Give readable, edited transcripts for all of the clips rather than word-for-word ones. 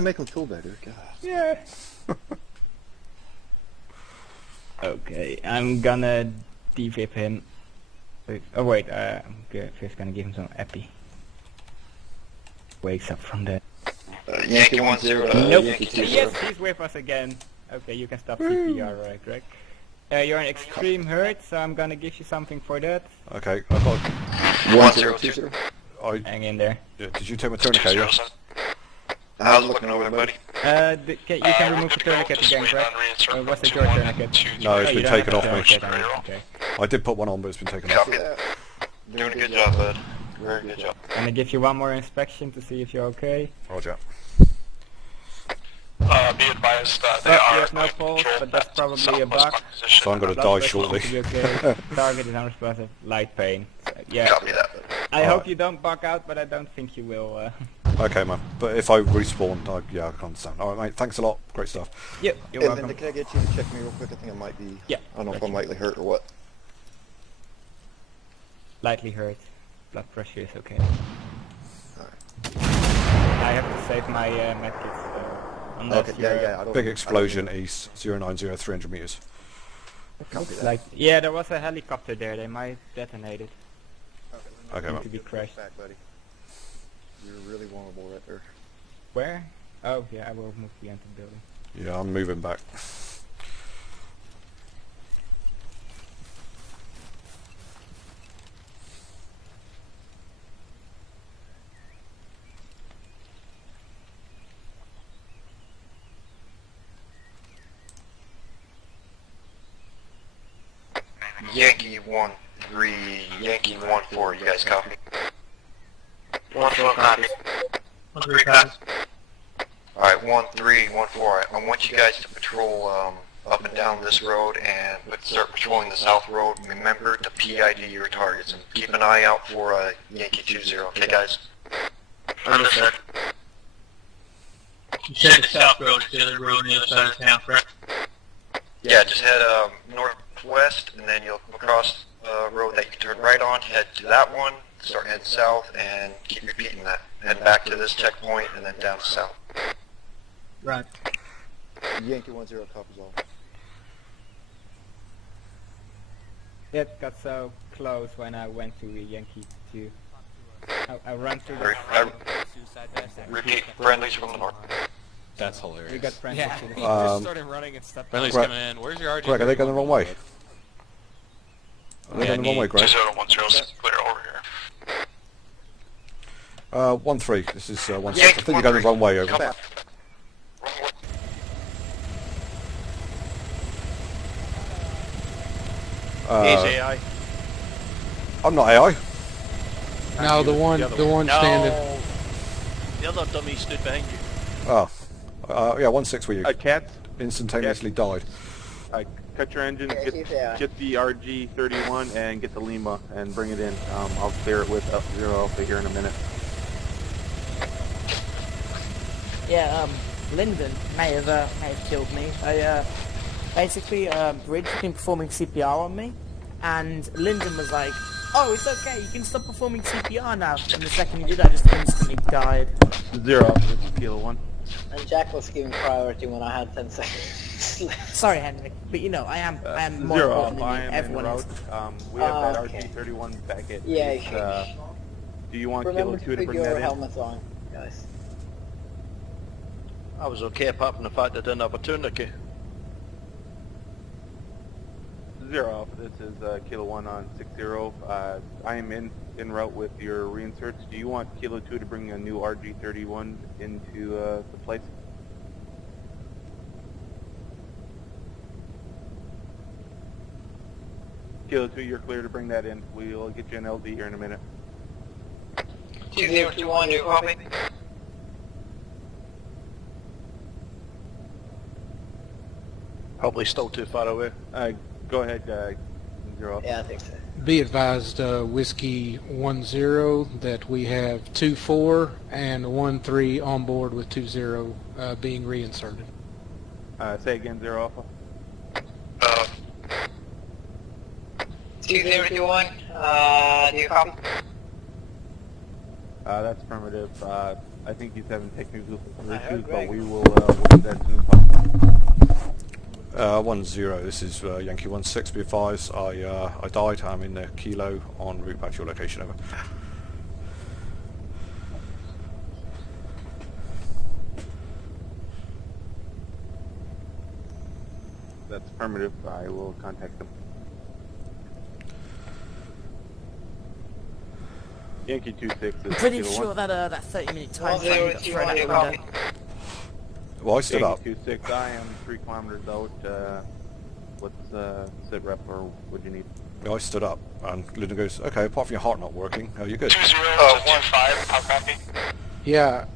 Make them feel better, God. Yeah. Okay, I'm gonna devip him. Oh wait, I'm first gonna give him some epi. Wakes up from that. Yankee 1-0. Nope. Yankee 2-0. Yes, he's with us again. Okay, you can stop CPR, right, Greg? You're in extreme hurt, so I'm gonna give you something for that. Okay, I got 1-0, 2-0. Hang in there. Yeah, did you take my tourniquet? Yeah? I was looking over, buddy. You can remove the tourniquet again, Greg. What's the your tourniquet? No, it's been taken off me. Okay. I did put one on, but it's been taken off. Yeah. Doing a good job, bud. Very good job. I'm gonna give you one more inspection to see if you're okay. Roger. Be advised that they are There's no pulse, but that's probably a bug. So I'm gonna Blood die pressure shortly. should be okay. Target is unresponsive, light pain. So, yeah. Copy that. I hope you don't bug out, but I don't think you will. Okay, man. But if I respawn, yeah, I can understand. Alright, mate. Thanks a lot. Great stuff. Yep, you're Hey, welcome. Linda, can I get you to check me real quick? I think I might be... Yeah. I don't know if I'm lightly hurt or what. Lightly hurt. Blood pressure is okay. Alright. I have to save my medkits. Okay, yeah, I don't... Big explosion east, 090, 300 meters. Copy that. Like, yeah, there was a helicopter there. They might detonate it. Okay, Need man. to be crashed. Back, buddy. You're really vulnerable right there. Where? Oh, yeah, I will move behind the building. Yeah, I'm moving back. Yankee 1-3, Yankee 1-4, you guys copy? 1-4 copy. 1-3 copy. Alright, 1-3, 1-4. I want you guys to patrol up and down this road and start patrolling the south road. Remember to PID your targets and keep an eye out for Yankee 2-0. Okay, guys? Understood. You said the south road is the other road on the other side of town, correct? Yeah, just head northwest and then you'll come across a road that you can turn right on, head to that one, start heading south and keep repeating that. Head back to this checkpoint and then down south. Right. Yankee 1-0 copies all. It got so close when I went to Yankee 2. I ran through the... Repeat, friendlies from the north. That's hilarious. We got friends Yeah, to he the... just started running and stepped. Friendly's Greg, coming in. Where's your RG? Greg, are they going the wrong way? Are they Yeah, going the wrong way, Greg? 2-0-1-0, clear over here. 1-3. This is 1-6. I think you're going the wrong way over. Come back. He's AI. I'm not AI. No, the one standing. The other dummy stood behind you. Oh. Yeah, 1-6 with you. Cat, Instantaneously died. cut your engines, get the RG-31 and get the Lima and bring it in. I'll clear it with F0 Alpha here in a minute. Yeah, Lyndon may have killed me. I basically Bridge had been performing CPR on me, and Lyndon was like, "Oh, it's okay, you can stop performing CPR now." And the second he did, I just instantly died. 0 Alpha, this is Kilo 1. And Jack was given priority when I had 10 seconds. Sorry, Henrik, but you know I am more 0 important Alpha, I than you. am Everyone en is. route. We have that okay. RG-31 back at. Yeah, do you want Kilo remember 2 to to put bring your that in? helmet on, guys. I was okay apart from the fact I didn't have a tourniquet. 0 Alpha, this is Kilo 1 on 6-0. I am en route with your reinserts. Do you want Kilo 2 to bring a new RG-31 into the place? Kilo 2, you're clear to bring that in. We'll get you an LZ here in a minute. 2021, you copy? Probably still too far away. Go ahead, 0 Alpha. Yeah, I think so. Be advised, Whiskey 10, that we have 2-4 and 1-3 on board with 2-0 being reinserted. Say again, 0 Alpha. 2021, do you copy? That's affirmative. I think he's having technical I heard issues, but Greg. we will work that as soon as possible. 1-0, this is Yankee 1-6, be advised, I died, I'm in the Kilo, en route back to your location, over. That's affirmative. I will contact them. Yankee 2-6 I'm is pretty Kilo sure 1. that 30-minute time 10 frame got to thrown out the 1 window. Well, I stood up. Yankee 2-6, I am 3 kilometers out. What's sit rep or what do you need? I stood up, and Lyndon goes, okay, apart from your heart not working, you're good. 20 to 25, how copy? Yeah,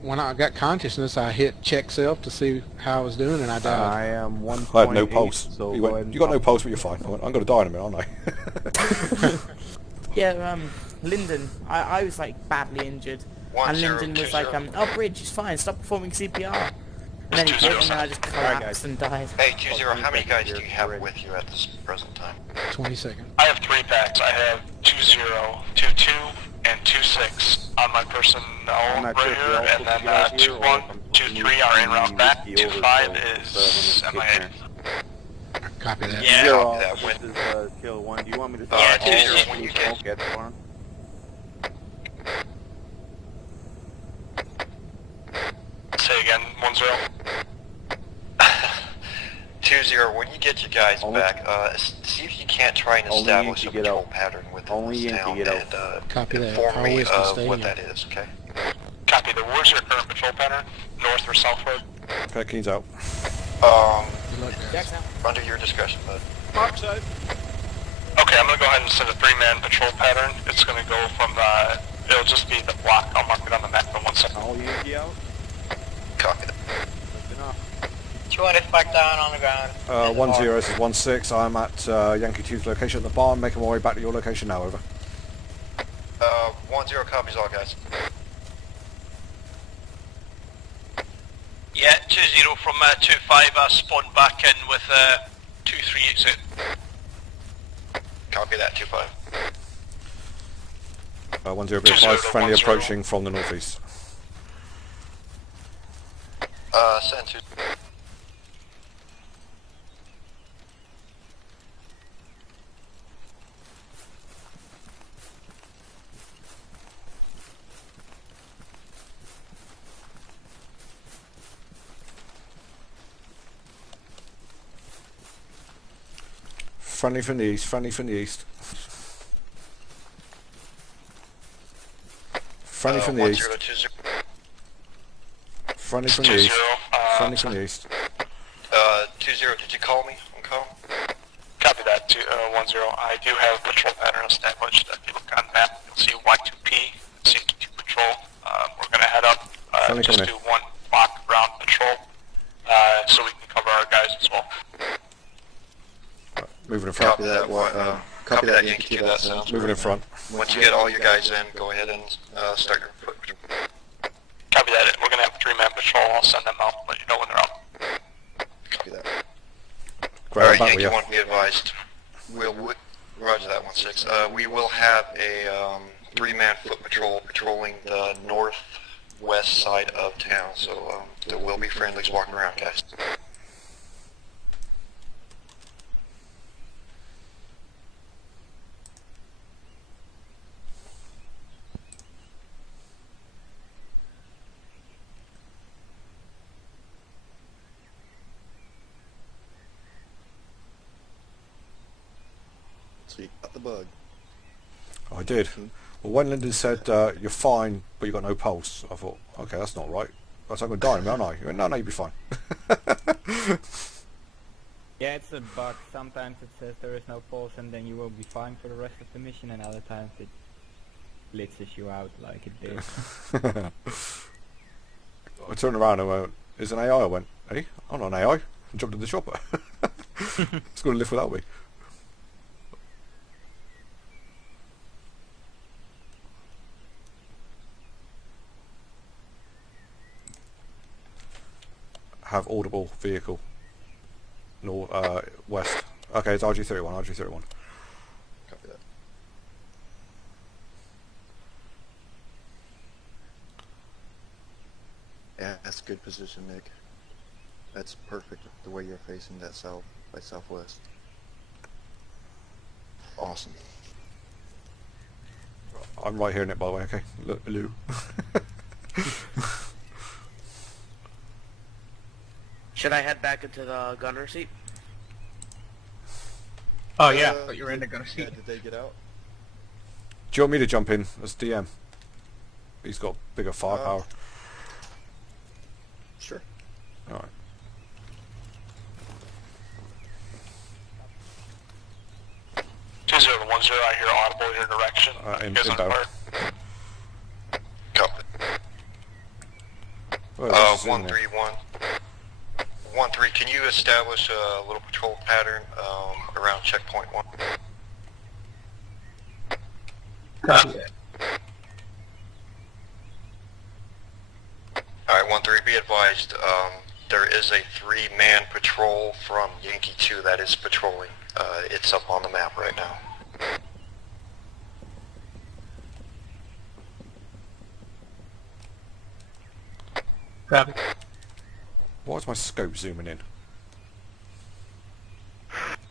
when I got consciousness, I hit check self to see how I was doing, and I I died. am 1.8. I had no pulse. So He go went, ahead and you got no talk. pulse, but you're fine. I went, I'm going to die in a minute, aren't I? Yeah, Lyndon, I was like badly injured. And Lyndon was like, oh, Bridge, it's fine, stop performing CPR. And then he did, and then I just collapsed and died. Hey, 2-0, how many guys do you have with you at this present time? 20 seconds. I have 3 packs. I have 20, 22, and 26 on my personnel I'm not right sure if here, you're and also then together here or 21, if I'm 23 moving are en route back. Whiskey over, 25 so, is when MIA. it's Copy that. Yeah. Zero Copy off. that. This is Kilo 1. Do you want me to Yeah, start all 2-0 of when you the get- smoke at the farm? Say again, 1-0. 2-0, when you get your guys Only- back, see if you can't try and Only establish a Yankee get patrol out. pattern within Only this Yankee town get out. and Copy that. inform Our me Whiskey of stay what here. that is, okay? Copy. Where's your current patrol pattern? North or south road? Okay, Keen's out. Good luck, guys. Jack's out. Under your discussion, bud. Mark side. Okay, I'm gonna go ahead and send a 3-man patrol pattern. It's gonna go from it'll just be the block. I'll mark it on the map in 1 second. All Yankee out? Copy that. That's enough. 200 back down on the ground. 1-0, this is 1-6, I'm at Yankee 2's location at the barn, making my way back to your location now, over. 1-0 copies all, guys. Yeah, 2-0 from 2-5. I spawned back in with 2-3 exit. Copy that, 2-5. 1-0, be advised, friendly approaching from the northeast. Send to... Friendly from the east, friendly from the east. Friendly from the east. 1020. Friendly from the east. Friendly from the east. 20, did you call me on call? Copy that, 10. I do have a patrol pattern established. If you look on map, you'll see Y2P, CQ patrol. We're going to head up, Friendly just coming do 1 block round patrol, so we can cover our guys as well. Moving in front. Copy that, copy that, Yankee 2, that sounds. Moving in front. Once you get all your guys in, go ahead and start your foot patrol. Copy that. We're going to have a 3-man patrol. I'll send them out, let you know when they're out. Copy that. Great, Alright, I'm back Yankee with 1, be advised. Roger that, 1-6. We will have a 3-man foot patrol patrolling the northwest side of town, so there will be friendlies walking around, guys. Sweet, got the bug. I did. Well, when Lyndon said, you're fine, but you've got no pulse, I thought, okay, that's not right. That's I'm going to die in a minute, aren't I? He went, no, you'll be fine. Yeah, it's a bug. Sometimes it says there is no pulse and then you will be fine for the rest of the mission, and other times it blitzes you out like it did. I turned around and went, is an AI? I went, hey, I'm not an AI. I jumped in the chopper. It's going to live without me. Have audible vehicle. North, west. Okay, it's RG31, RG31. Copy that. Yeah, that's a good position, Nick. That's perfect the way you're facing that south by southwest. Awesome. I'm right here, Nick, by the way, okay? Look, hello. Should I head back into the gunner seat? Oh yeah, but you're in the gunner seat. Yeah, did they get out? Do you want me to jump in as DM? He's got bigger firepower. Sure. Alright. Two 0 to 1 0. I hear audible in your direction. You guys on inbound. fire? Copy. Well, this is in there. 131. 1-3, can you establish a little patrol pattern around checkpoint 1? Copy that. Alright, 1-3, be advised, there is a 3-man patrol from Yankee 2 that is patrolling. It's up on the map right now. Copy. Why is my scope zooming in?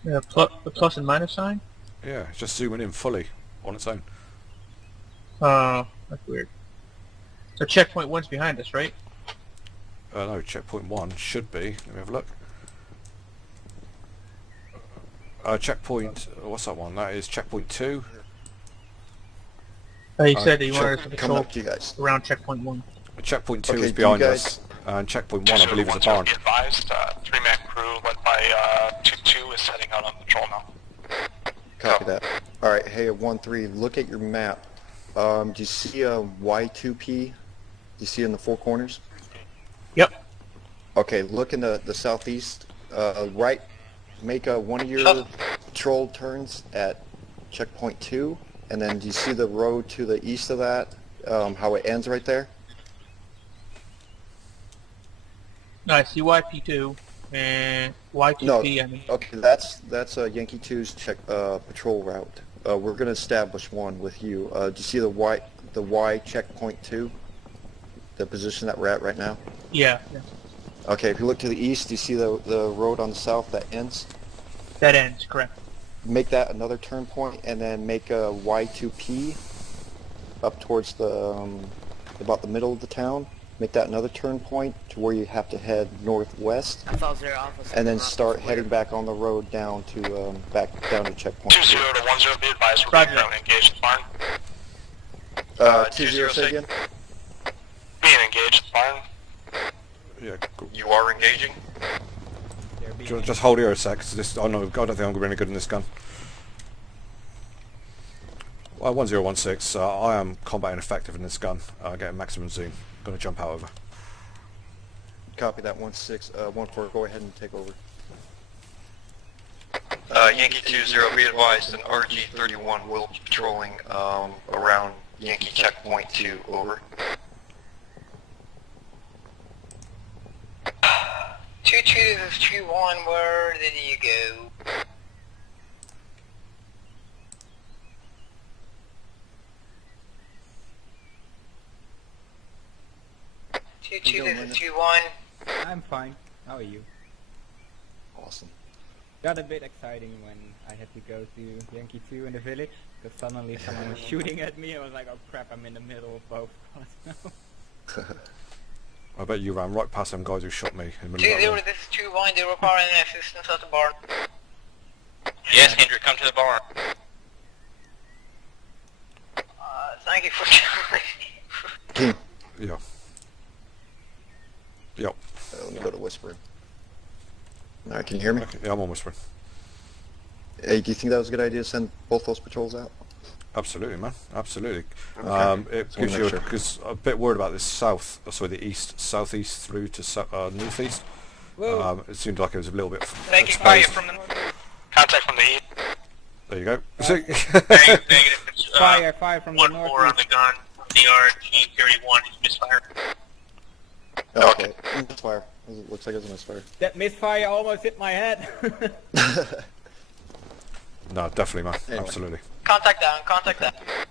Yeah, the plus and minus sign? Yeah, it's just zooming in fully on its own. Oh, that's weird. So checkpoint 1's behind us, right? No, checkpoint 1 should be. Let me have a look. Checkpoint, what's that one? That is checkpoint 2. You said that you wanted us to Coming patrol up to you guys. around checkpoint 1. Checkpoint 2 Okay, is do behind you us, and checkpoint 1 I believe is a 2 0 barn. Be advised, 3-man crew led by 2-2 is heading out on patrol now. Copy that. Alright, hey, 1-3, look at your map. Do you see a Y2P? Do you see it in the 4 corners? Yep. Okay, look in the southeast, right, make one of your patrol turns at checkpoint 2, and then do you see the road to the east of that, how it ends right there? No, I see YP2 and Y2P. No, I mean, okay, that's Yankee 2's patrol route. We're going to establish one with you. Do you see the Y checkpoint 2, the position that we're at right now? yeah. Okay, if you look to the east, do you see the road on the south that ends? That ends, correct. Make that another turn point, and then make a Y2P up towards the about the middle of the town. Make that another turn point to where you have to head northwest, I thought 0 Alpha. and then start heading back on the road down to back down to checkpoint. 2 0 to 1 0. Be advised, we're being currently engaged at the barn. 2-0 say again? Being engaged at the barn. Yeah, cool. You are engaging? Just hold here a sec, 'cause this, I don't think I'm going to be any good in this gun. 1016, I am combat ineffective in this gun, getting maximum zoom. Going to jump out over. Copy that, 1-6, 1-4, go ahead and take over. Yankee 2-0, be advised, an RG-31 will be patrolling around Yankee checkpoint 2, over. 2-2, this is 2-1, where did you go? Two, this is 2-1. I'm fine. How are you? Awesome. Got a bit exciting when I had to go to Yankee 2 in the village, because suddenly someone was shooting at me. I was like, oh crap, I'm in the middle of both of us now. I bet you ran right past them guys who shot me in the middle of 2-0, that road. this is 2-1, they require an assistance at the barn. Yes, Hendrik, come to the barn. Thank you for coming. Yeah. Yep. Let me go to whispering. Alright, can you hear me? Okay, yeah, I'm on whispering. Hey, do you think that was a good idea to send both those patrols out? Absolutely, man. Absolutely. Okay. It Just wanna gives make you, sure. because I'm a bit worried about this the east, southeast through to northeast. It seemed like it was a little bit Taking fire exposed. from the contact from the east. There you go. See? Negative, it's, Fire from the 1-4 north. on the gun. DRG-31 is misfire. Okay. Misfire. It looks like it was a misfire. That misfire almost hit my head. No, definitely, man. Anyway. Absolutely. Contact down, contact down. Yeah,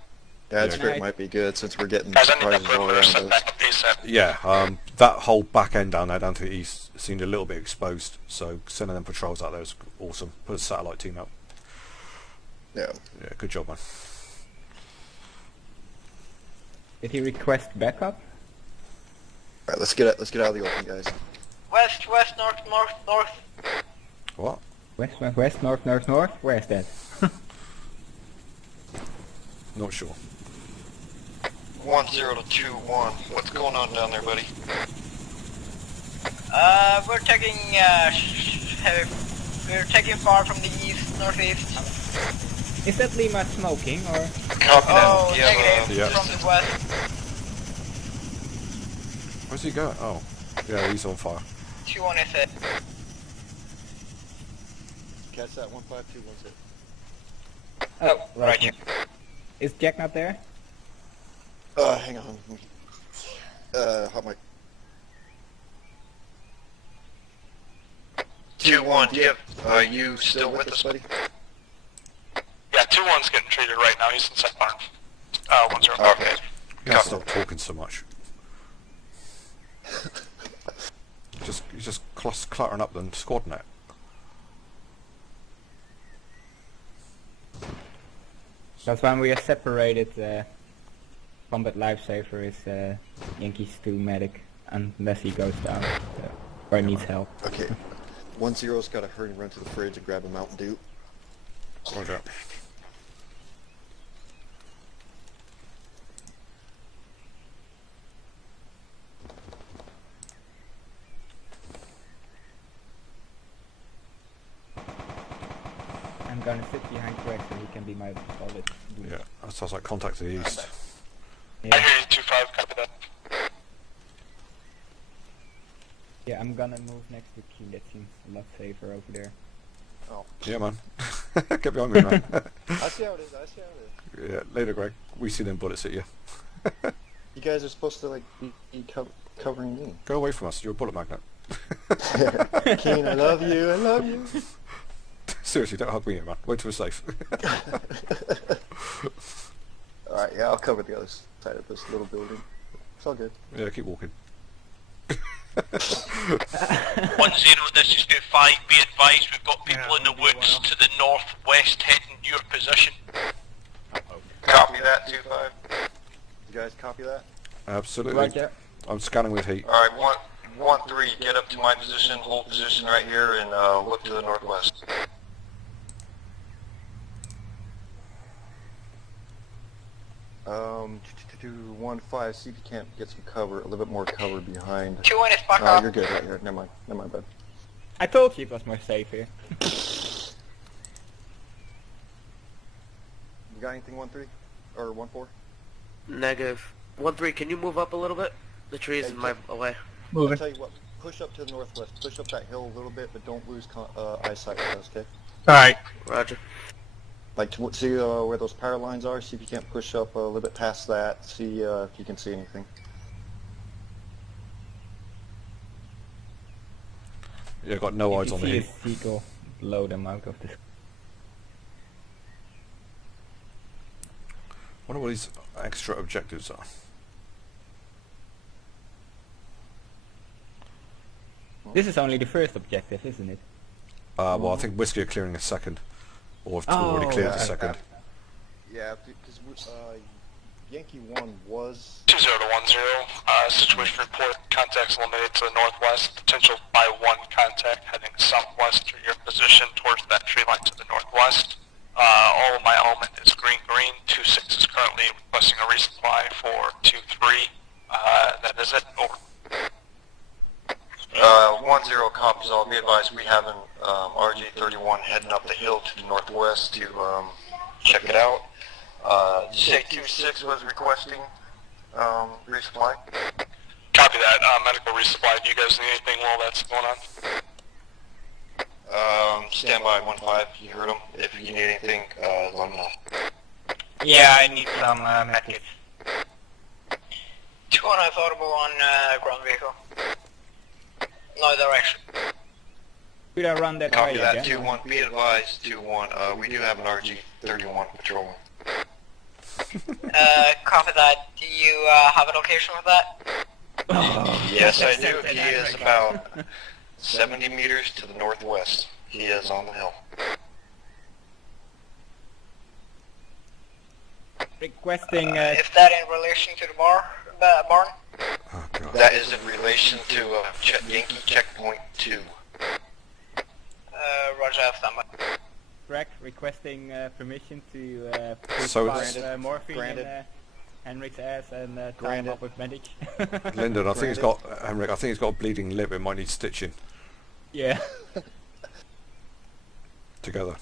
that's Yeah. great. Might be good since we're getting Guys, I need that surprises all perimeter around set us. back up ASAP. Yeah, that whole back end down there, down to the east, seemed a little bit exposed. So sending them patrols out there is awesome. Put a satellite team out. Yeah. Yeah, good job, man. Did he request backup? Alright, let's get out of the open, guys. West, west, north, north, north. What? West, west, west, north, north, north? Where's that? Not sure. 10 to 21. What's going on down there, buddy? We're taking, we're taking far from the east, northeast. Is that Lima smoking, or? Copy Oh, that. negative, yeah. from the west. Where's he going? Oh, yeah, he's on fire. 2-1 is it. Catch that 152, it? Oh, right. here. Is Jack not there? Hang on. Hot mic. 2-1, do you have, are you still with us, buddy? Yeah, 2-1's getting treated right now. He's inside barn. 1-0. Okay. You gotta stop talking so much. He's just cluttering up the squad net. That's when we are separated. Combat lifesaver is Yankees 2 medic, unless he goes down or needs help. Okay. 1-0's got to hurry and run to the fridge and grab a Mountain Dew. Roger. I'm gonna sit behind Greg so he can be my solid. Yeah, that sounds like contact to the east. I Yeah. hear you, 2-5, copy that. Yeah, I'm gonna move next to Key. That seems a lot safer over there. Yeah, man. Get behind me, man. I see how it is, Yeah, later, Greg. We see them bullets at you. You guys are supposed to, like, be covering me. Go away from us. You're a bullet magnet. Keen, I love you. Seriously, don't hug me, man. Wait till we're safe. Alright, yeah, I'll cover the other side of this little building. It's all good. Yeah, keep walking. 1-0, this is 2-5. Be advised, we've got people in the woods to the northwest heading your position. Copy that, 2-5. You guys copy that? Absolutely. Roger. I'm scanning with heat. Alright, 1-3, get up to my position, hold position right here, and look to the northwest. To 1-5, see if you can't get some cover, a little bit more cover behind. 2-1 is back up. You're good right here. Never mind, bud. I told you it was more safe here. You got anything, 1-3? Or 1-4? Negative. 1-3, can you move up a little bit? The tree is in my way. I'll Moving. tell you what, push up to the northwest. Push up that hill a little bit, but don't lose eyesight with us, okay? Alright. Roger. Like, see where those power lines are? See if you can't push up a little bit past that. See if you can see anything. Yeah, got no eyes If on you the see heat. a seagull, blow them out of the sky. Wonder what these extra objectives are. This is only the first objective, isn't it? Well, I think Whiskey are clearing a second. Or have already cleared the second. Yeah, because Yankee 1 was... 2-0 to 1-0. Situation report. Contacts eliminated to the northwest. Potential by 1 contact heading southwest to your position towards that tree line to the northwest. All of my element is green. 2-6 is currently requesting a resupply for 2-3. That is it. Over. 1-0 copies all. Be advised we have an RJ-31 heading up the hill to the northwest to check it out. Did you say 2-6 was requesting resupply? Copy that. Medical resupply. Do you guys need anything while that's going on? Stand by 1-5. You heard him. If you need anything, let me know. Yeah, I need some medkits. 2-1 is audible on ground vehicle. No direction. Should I run that Copy way that. again? 2-1. Be advised. 2-1. We do have an RG-31 patrolling. Copy that. Do you have a location for that? Yes, I do. He is about 70 meters to the northwest. He is on the hill. Requesting Is that in relation to the barn? Oh, God. That is in relation to Yankee checkpoint 2. Roger, I have standby. Greg requesting permission to So put it's- morphine Granted. in Henrik's ass and tie him Granted. up with bandage. Lyndon, I think he's got Henrik. I think he's got a bleeding lip. It might need stitching Yeah. together.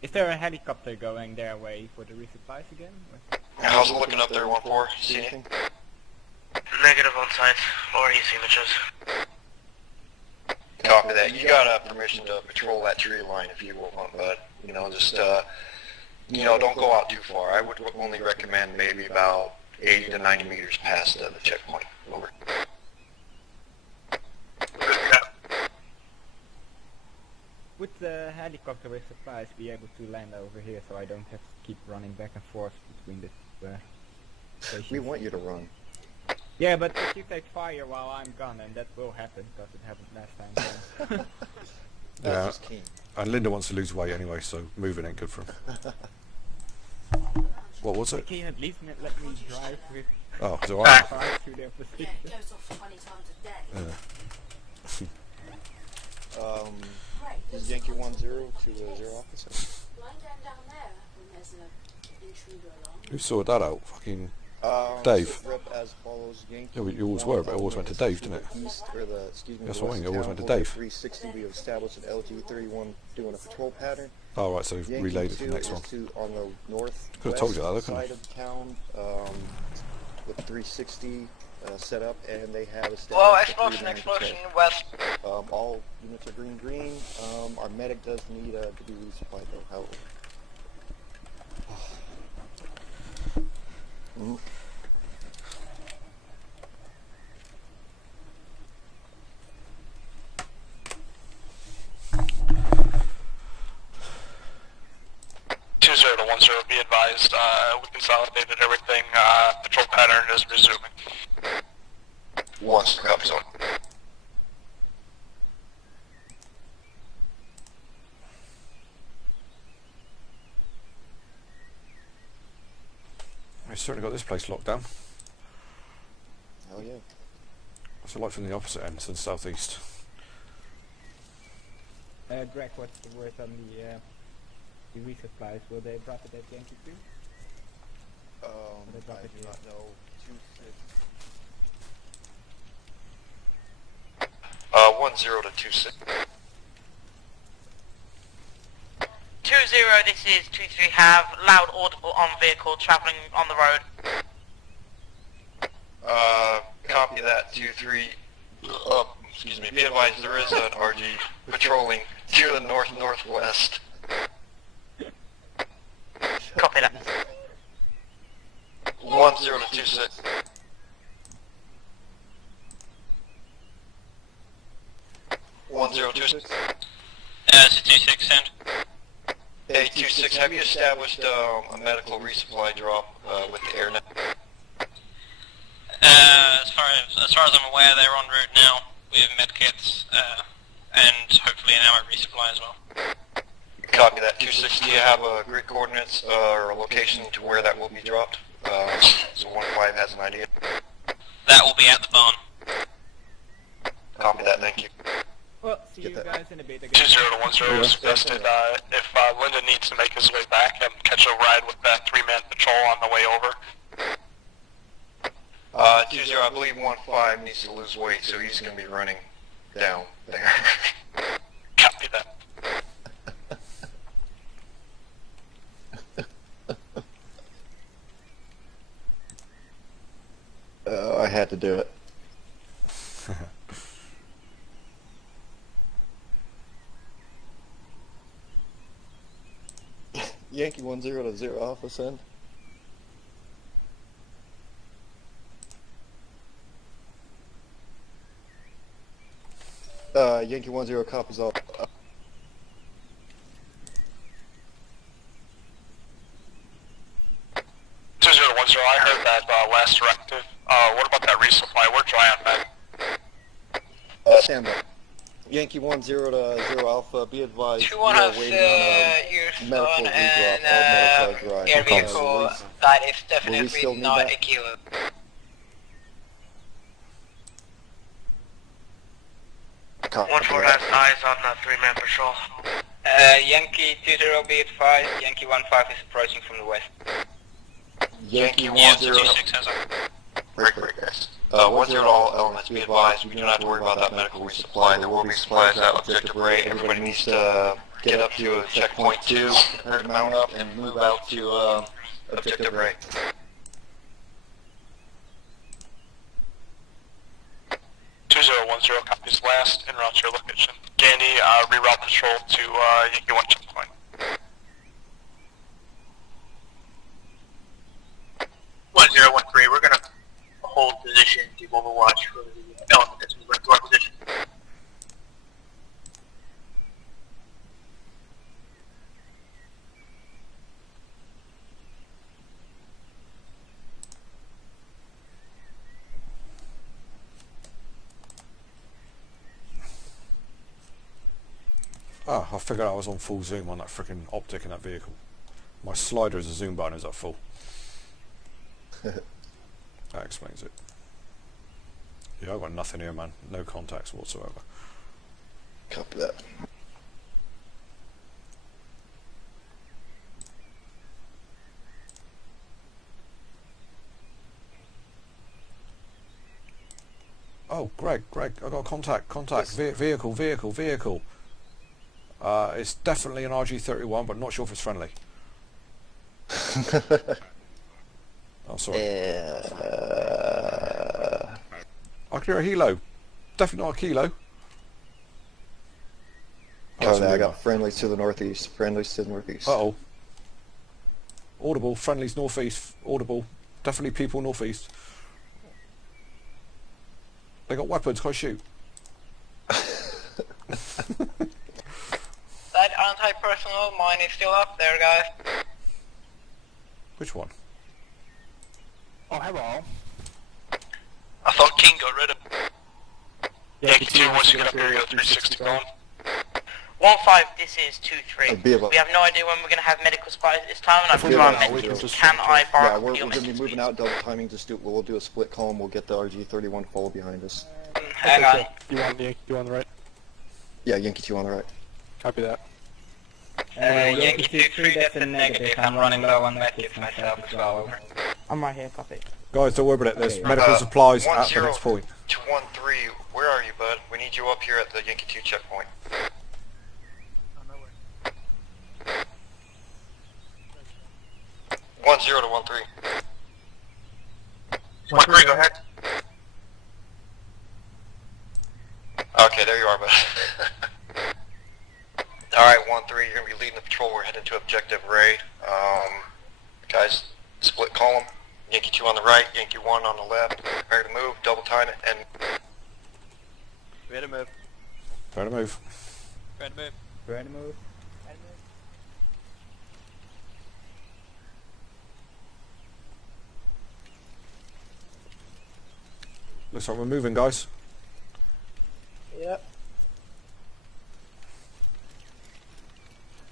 Is there a helicopter going their way for the resupplies again? Or? How's it looking up there, 1-4? See anything? Negative on site. Already signatures. Copy that. You got permission to patrol that tree line if you want, but, you know, just, you know, don't go out too far. I would only recommend maybe about 80 to 90 meters past the checkpoint. Over. Would the helicopter with supplies be able to land over here so I don't have to keep running back and forth between the stations? We want you to run. Yeah, but if you take fire while I'm gone, and that will happen because it happened last time. So. Yeah, and Linda wants to lose weight anyway, so moving ain't good for him. What was it? Can you at least let me drive with Oh, it's alright. cars to their position? Is Yankee 1-0 to 0 officer? Who sorted that out? Fucking Dave. Rep as follows, Yankee Yeah, you always were, but it always went to Dave, didn't it? East, or the, excuse me, That's what I mean, it west always went to town, over Dave. 360, we have established an LG31 doing a patrol pattern. Oh, right, so you've Yankee relayed it to 2 the next is one. to, on the north Could've told you that, though, couldn't I? side of town, with 360 set up, and they have established Well, a explosion, three-man explosion, patrol. west. All units are green. Our medic does need to be resupplied though, however. Mm. 20 to 10, be advised, we consolidated everything, patrol pattern is resuming. Once copy zone. We've certainly got this place locked down. Hell yeah. What's it like from the opposite end, to the southeast? Greg, what's the word on the resupplies? Will they drop it at Yankee 2? I do not know. 10 to 26. 2-0, this is 2-3, have loud audible on vehicle travelling on the road. Copy that, 2-3. Excuse me, be advised there is an RG patrolling to the northwest. Copy that. 10 to 26. One zero two six. It's a 2-6 sound. Hey, 2-6, have you established a medical resupply drop with the AirNet? As far as I'm aware, they're en route now with medkits and hopefully an ammo resupply as well. Copy that, 2-6. Do you have grid coordinates or a location to where that will be dropped? So 1-5 has an idea. That will be at the barn. Copy that, thank you. Well, see you guys in a bit again. 20 to 10 was suggested, if Lyndon needs to make his way back and catch a ride with that 3-man patrol on the way over. 20, I believe 1-5 needs to lose weight, so he's going to be running down there. Copy that. I had to do it. Yankee 10 to 0 Alpha send. Yankee 10 copies all. 1-0, I heard that last directive. What about that resupply? We're dry on med. Stand by. Yankee 10 to 0 Alpha, be advised, we 2-1 are has waiting on Houston medical and redrop of medical drive. air vehicle. That is definitely still need not that? a kilo. Copy 1-4 that. has eyes on that 3-man patrol. Yankee 20 be advised, Yankee 15 is approaching from the west. Yankee Yeah, 10. 26 has a... Break, guys. 10 to all elements, be advised, we do not have to worry about that medical resupply. There will be supplies at objective rate. Everybody needs to get up to checkpoint 2, prepare to mount up, and move out to objective rate. 2010 copies last, en route to your location. Gandy, reroute patrol to Yankee 1 checkpoint. 1013, we're gonna hold position to overwatch for the element that's moving to our position. Ah, I figured I was on full zoom on that freaking optic in that vehicle. My slider as a zoom button is at full. That explains it. Yeah, I've got nothing here, man. No contacts whatsoever. Copy that. Oh, Greg, I got contact. Vehicle. It's definitely an RG-31, but not sure if it's friendly. Oh, sorry. I can hear a helo. Definitely not a kilo. Copy that, I got friendlies to the northeast. Uh-oh. Audible, friendlies northeast. Audible. Definitely people northeast. They got weapons, can I shoot? That anti-personnel mine is still up there, guys. Which one? Oh, hello. I thought King got rid of him. Yankee 2, once you get up here, you got 360 going. 1-5, this is 2-3. It'd be about- We have no idea when we're going to have medical supplies at this time, and I've It'd be got my about medkits. 0. Can I borrow Yeah, we're your going to be medkits, moving please? out, double timing, we'll do a split column, we'll get the RG-31 follow behind us. Hang on. You on the right? Yeah, Yankee 2 on the right. Copy that. Yankee 2-3, that's a negative. I'm running low on medkits myself as well, over. I'm right here, copy. Guys, don't worry about it. There's Okay. medical supplies at the 10 next point. to 13, where are you, bud? We need you up here at the Yankee 2 checkpoint. 10 to 13. 13, go ahead. Okay, there you are, bud. Alright, 13, you're going to be leading the patrol. We're heading to objective Ray. Guys, split column. Yankee 2 on the right, Yankee 1 on the left. Prepare to move, double time it, and... Ready to move. Ready to move. Ready to move. Ready to move? Looks like we're moving, guys. Yep.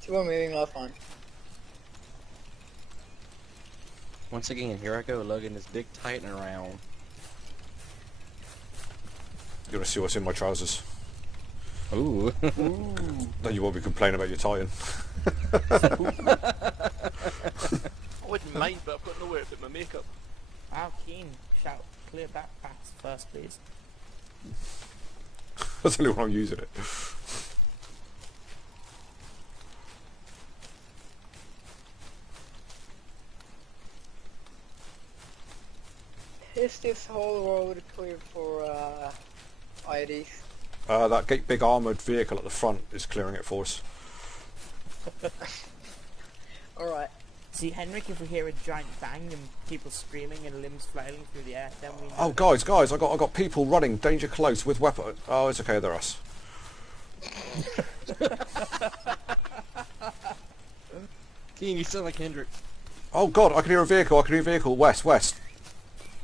2 are moving left line. Once again, here I go, lugging this big Titan around. You want to see what's in my trousers? Ooh. Then you won't be complaining about your Titan. I wouldn't mind, but I've got nowhere to put my makeup. Wow, Keen, shout, clear backpacks first, please. That's the only one I'm using it. Is this whole road clear for IDs? That big armoured vehicle at the front is clearing it for us. Alright. See, Henrik, if we hear a giant bang and people screaming and limbs flailing through the air, then we know. Oh, guys, I got people running, danger close with weapon. Oh, it's okay, they're us. Keen, you sound like Hendrik. Oh god, I can hear a vehicle, west.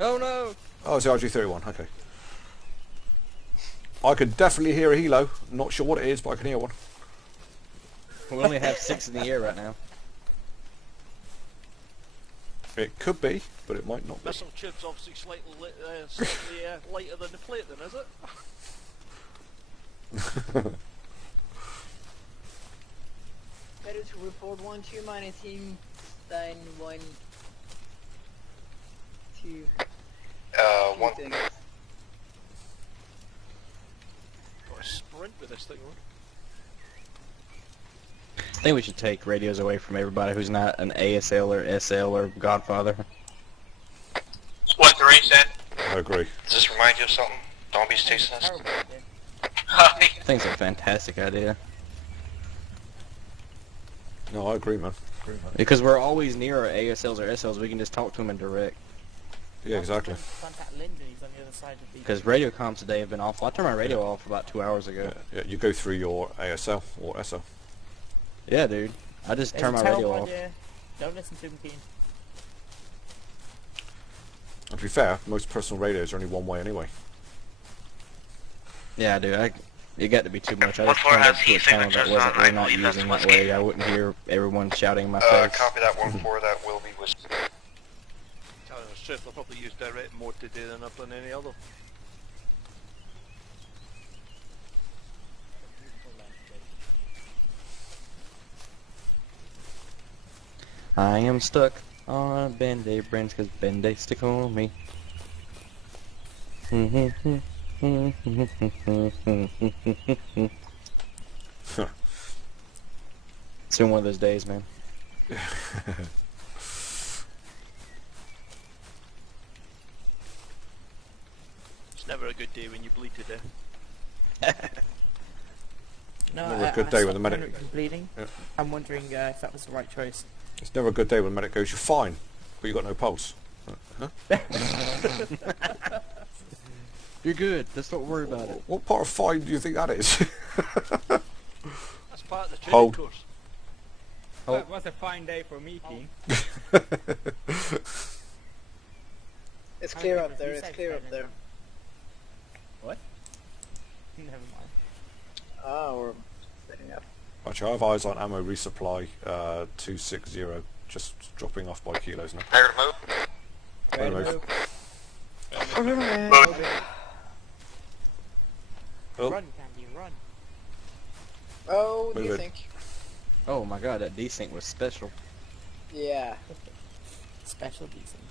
Oh no! Oh, it's the RG-31, okay. I can definitely hear a helo, not sure what it is, but I can hear one. We only have 6 in the air right now. It could be, but it might not be. Missile tube's obviously slightly lighter than the plate then, is it? Better to report 1-2 minor team than 1-2. One. Got a sprint with this thing, right? I think we should take radios away from everybody who's not an ASL or SL or Godfather. It's what the race said. I agree. Does this remind you of something? Zombies chasing us? I think it's a fantastic idea. No, I agree, man. Because we're always near our ASLs or SLs, we can just talk to them in direct. Yeah, exactly. Contact Lyndon, he's on the other side of the... Because radio comms today have been awful. I turned my radio off about 2 hours ago. Yeah, you go through your ASL or SL. Yeah, dude. I just turned my radio off. Don't listen to him, Keen. And to be fair, most personal radios are only one way anyway. Yeah, dude. It got to be too much. I just turned it to a channel that wasn't really not using that way. I wouldn't hear everyone shouting in my face. Copy that 1-4, that will be whiskey. Telling us truth, I'll probably use direct mode today than I've done any other. I am stuck on a band-aid branch because band-aids stick on me. It's been one of those days, man. It's never a good day when you bleed to death. No, Never a good day when the medic... bleeding. Yeah. I'm wondering if that was the right choice. It's never a good day when the medic goes, you're fine, but you got no pulse. Huh? You're good. Let's not worry about it. What part of fine do you think that is? That's part of the training course. That was a fine day for me, King. It's clear up there, it's clear up there. What? Never mind. Ah, we're setting up. Actually, I have eyes on ammo resupply 260, just dropping off by kilos now. Ready to move? Ready to move. Oh. Run, Candy, run. Oh, what do you Move it. think? Oh my god, that desync was special. Yeah. Special decent.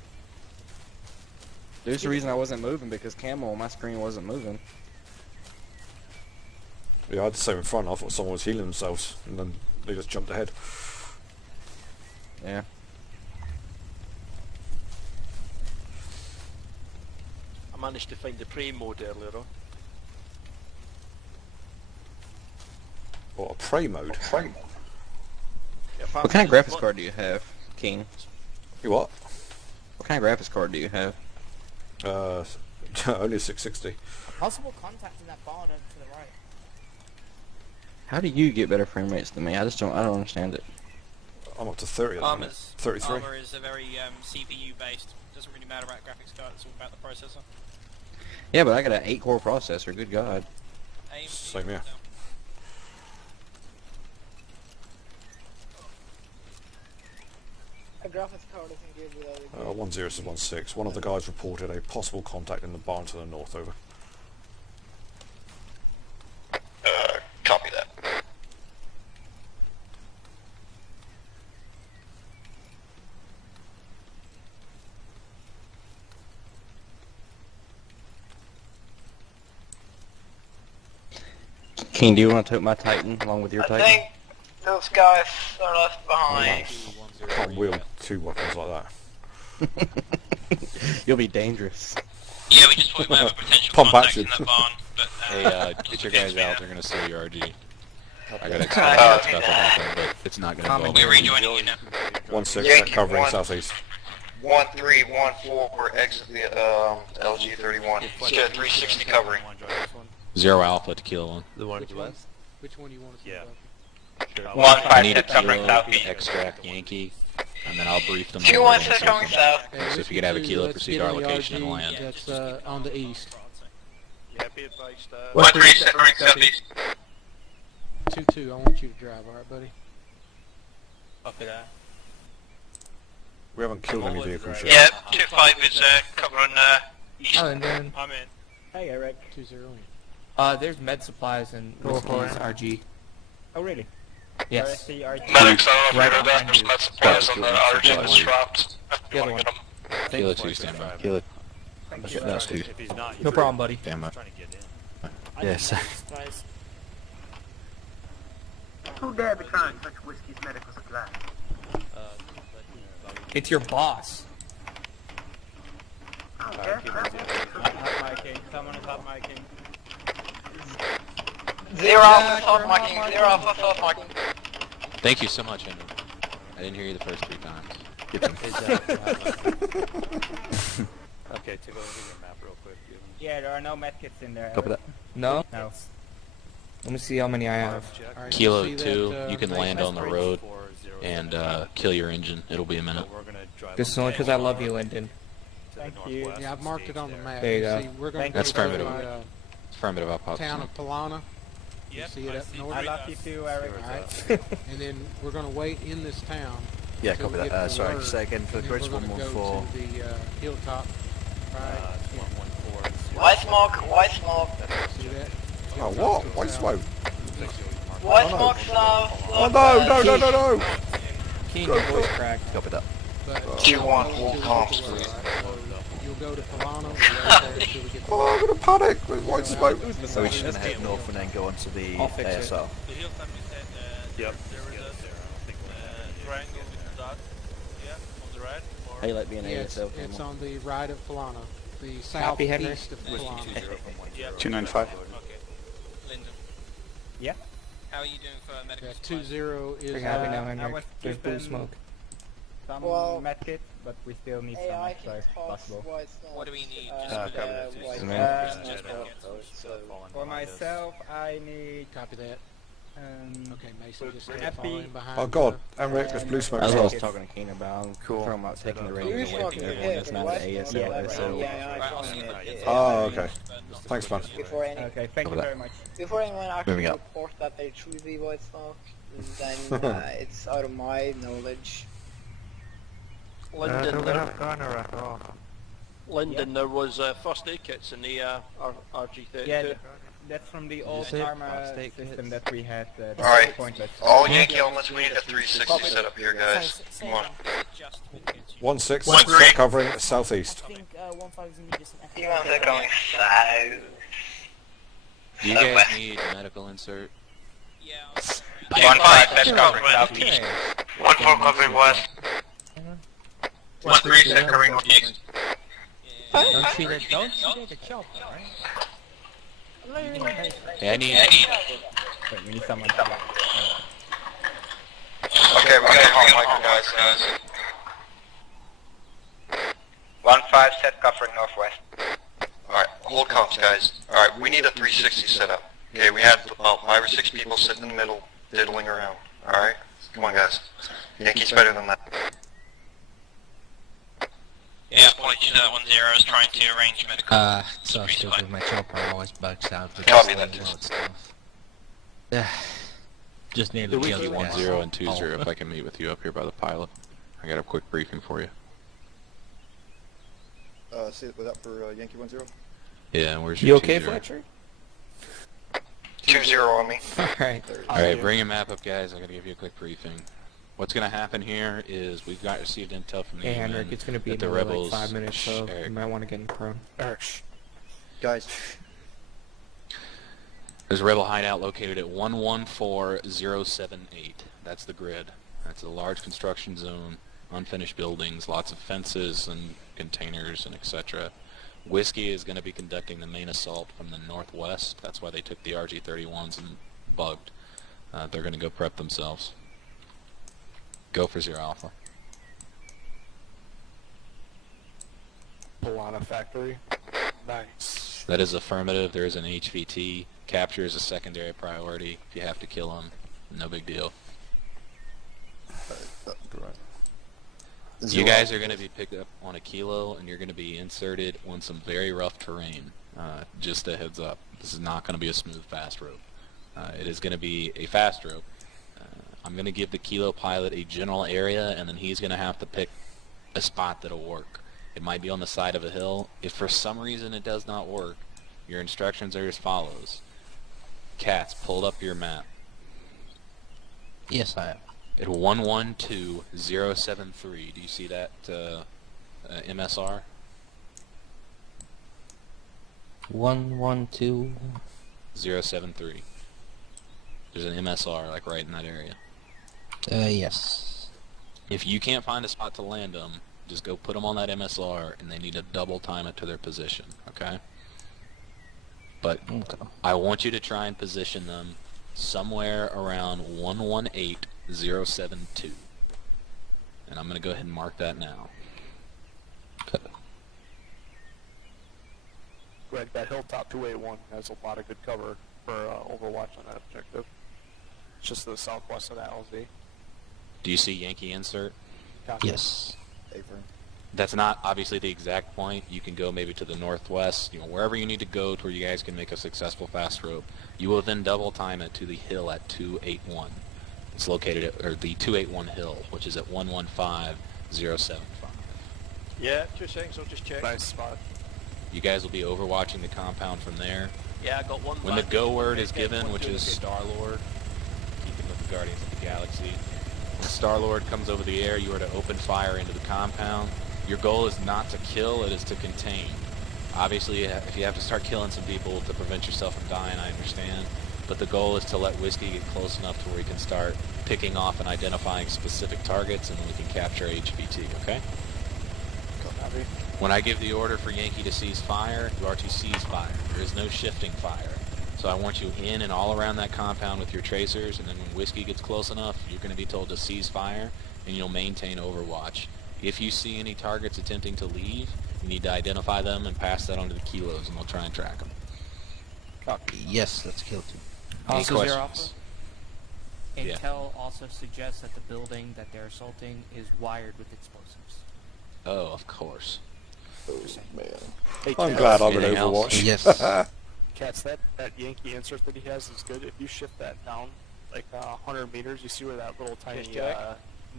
There's the reason I wasn't moving, because camo on my screen wasn't moving. Yeah, I had the same in front. I thought someone was healing themselves, and then they just jumped ahead. Yeah. I managed to find the prey mode earlier on. What, a prey mode? Yeah, What kind of graphics card do you have, King? You what? What kind of graphics card do you have? Only a 660. Possible contact in that barn over to the right. How do you get better frame rates than me? I don't understand it. I'm up to 30 at the minute. 33. Arma is a very CPU based. Doesn't really matter about graphics card. It's all about the processor. Yeah, but I got an 8-core processor. Good God. Same here. A graphics card isn't good without a 1016. One of the guys reported a possible contact in the barn to the north. Over. Copy that. King, do you want to take my Titan along with your I Titan? think those guys are left behind. Can't wield two weapons like that. You'll be dangerous. Yeah, we just thought we might have a potential Pump contact action. in that barn, but Hey, get your guys out. They're gonna steal your RG. I got extra stuff to happen, but it's not gonna involve we're me. rejoining you now. 16, Yankee covering 1. southeast. 1314, we're exiting the LG31. Let's get a 360 covering. 0 Alpha to Kilo 1. The one to the west? Which one do you want to see? One I need a five covering Kilo, southeast. extract Yankee. and then I'll brief them. 216 going south. So if you could have a kilo, Let's proceed get to our on the location and RG land. That's on the east. Yeah, be advised. 137 going southeast. 2-2, I want you to drive, alright, buddy? Copy that. We haven't killed any vehicles yet. Yeah, 25 is covering east. Oh, and then I'm in. Hey, Eric. 2-0 in. there's med supplies and Whiskey's RG. Oh, really? Yes. Where's the RG? Medics, I don't know Right if you heard that. behind There's you. med supplies on the RG Yeah. that's dropped. The You other wanna one. get them? Kilo 2 standby. Kilo. Thank you. That's two. No problem, buddy. Damn it. Yes. Who dare decline such whiskey's medical supply? It's your boss. Hot miking. Someone is hot miking. 0 Alpha south marking. 0 Alpha south marking. Thank you so much, Henry. I didn't hear you the first 3 times. Get them. Okay, take a look at your map real quick. Yeah, there are no medkits in there. Copy Eric. that. No? No. Let me see how many I have. Alright, Kilo you see 2, that, you can land on the road and kill your engine. It'll be a minute. This is only because I love you, Lyndon. Thank you. Yeah, I've marked it on the map. There you go. See, we're going to That's go to affirmative. the Affirmative, I'll pop town some. of Palana. You Yep, see it I up see north? I love you too, Eric. Alright. And then we're going to wait in this town. Yeah, until copy we that. get the Sorry, word, say again for and the then Chris, we're gonna 114. go to the hilltop. Right. White smoke, white smoke. See that? Oh, what? Why smoke? White smoke south. Oh, no. Keen, your voice cracked. Copy that. But 2-1, we'll full do comps, the please. You'll go to Palana. We'll wait there until we get the Oh, I'm gonna panic with white smoke. So we're just going to head north and then go on to the I'll fix it. ASL. The hilltop you said, Yep. there was a triangle with the dot. Yeah, on the right. Or How you like being Yeah, it's ASL? on the right of Palana. The Copy, Henry. southeast of Palana. yeah. 295. Okay. Lyndon, Yeah. how are you doing for medical Yeah, supplies? 2-0 is Pretty happy now, I Henry. was There's blue keeping smoke. some Well, medkits, but we still need some AI extra can if toss possible. white smoke. What do we need? Uh, Just uh, with, white Just smoke. So, For myself, I need Copy that. um, Okay, Mason, just Epi. stay following behind. Oh god, Henrik, there's blue smoke. That's what I was as talking to Keen about. I'm talking about taking the radio Blue away smoke from is everyone good that's for not white the smoke. ASL. So Yeah, Right, I'll see you. Oh, okay. Thanks, man. Before any, okay, thank you Over very much. before anyone actually Moving up. report that they truly white smoke, then it's out of my knowledge. Lyndon, Lyndon, there was first aid kits in the RG32. Yeah, that's from the old Arma system that we had. Alright. Pointless. All Yankee elements, we need a 360 set up here, guys. Come on. Just with kids. 1-6, 1-3. covering southeast. I think 1,000 need just an T1 going south. Do you guys need a medical insert? Yeah. 1-5, that's covering southeast. 1-4 covering west. 1-3 set covering northeast. Don't see the chopper, right? Hey, I need... Wait, we need someone. Okay, we got a hot mic, guys. 1-5 set covering northwest. Alright, hold comps, guys. Alright, we need a 360 set up. Okay, we had about 5 or 6 people sitting in the middle, diddling around. Alright? Come on, guys. Yankee's better than that. Yeah, apologies, 1-0. I was trying to arrange medical. So stupid, my chopper always bugs out with Copy this that. load stuff. Yeah. Just nearly The killed wiki one. 10 and 20, if I can meet with you up here by the pilot. I got a quick briefing for you. See, was that for Yankee 1-0? Yeah, where's You your okay, 2-0? Fletcher? 2-0 on me. Alright. Alright, bring your map up, guys. I'm gonna give you a quick briefing. What's gonna happen here is we've got received intel from the Hey, UN Henrik, it's gonna be that the another rebels... like 5 minutes, so Eric. you might want to get in prone. Guys. There's a rebel hideout located at 114078. That's the grid. That's a large construction zone, unfinished buildings, lots of fences and containers and etc. Whiskey is going to be conducting the main assault from the northwest. That's why they took the RG-31s and bugged. They're going to go prep themselves. Go for 0 Alpha. Palana factory. Nice. That is affirmative. There is an HVT. Capture is a secondary priority. If you have to kill them, no big deal. Right. You guys are going to be picked up on a kilo, and you're going to be inserted on some very rough terrain. Just a heads up. This is not going to be a smooth fast rope. It is going to be a fast rope. I'm going to give the kilo pilot a general area, and then he's going to have to pick a spot that'll work. It might be on the side of a hill. If for some reason it does not work, your instructions are as follows. Cats, pulled up your map. Yes, I have. At 112073, do you see that MSR? 112. 073. There's an MSR like right in that area. Yes. If you can't find a spot to land them, just go put them on that MSR, and they need to double time it to their position, okay? But I want you to try and position them somewhere around 118072. And I'm going to go ahead and mark that now. Greg, that Hilltop 281 has a lot of good cover for Overwatch on that objective. It's just to the southwest of that LZ. Do you see Yankee insert? Copy. Yes. That's not obviously the exact point. You can go maybe to the northwest, wherever you need to go to where you guys can make a successful fast rope. You will then double time it to the hill at 281. It's located at, or the 281 hill, which is at 115075. Yeah, 2 seconds, I'll just check. Nice spot. You guys will be overwatching the compound from there. Yeah, I got one. When the go word is given, which is Star-Lord, keeping with the Guardians of the Galaxy, when Star-Lord comes over the air, you are to open fire into the compound. Your goal is not to kill, it is to contain. Obviously, if you have to start killing some people to prevent yourself from dying, I understand. But the goal is to let Whiskey get close enough to where he can start picking off and identifying specific targets, and then we can capture HVT, okay? Copy. When I give the order for Yankee to cease fire, you are to cease fire. There is no shifting fire. So I want you in and all around that compound with your tracers, and then when Whiskey gets close enough, you're going to be told to cease fire, and you'll maintain overwatch. If you see any targets attempting to leave, you need to identify them and pass that on to the kilos, and we'll try and track them. Copy. Yes, that's kill 2. Any Also, questions? Zero Alpha? Yeah. Intel also suggests that the building that they're assaulting is wired with explosives. Oh, of course. Oh, man. Hey, I'm Cats. glad I'm in Anything else? Overwatch. Yes. Cats, that Yankee insert that he has is good. If you shift that down like 100 meters, you see where that little tiny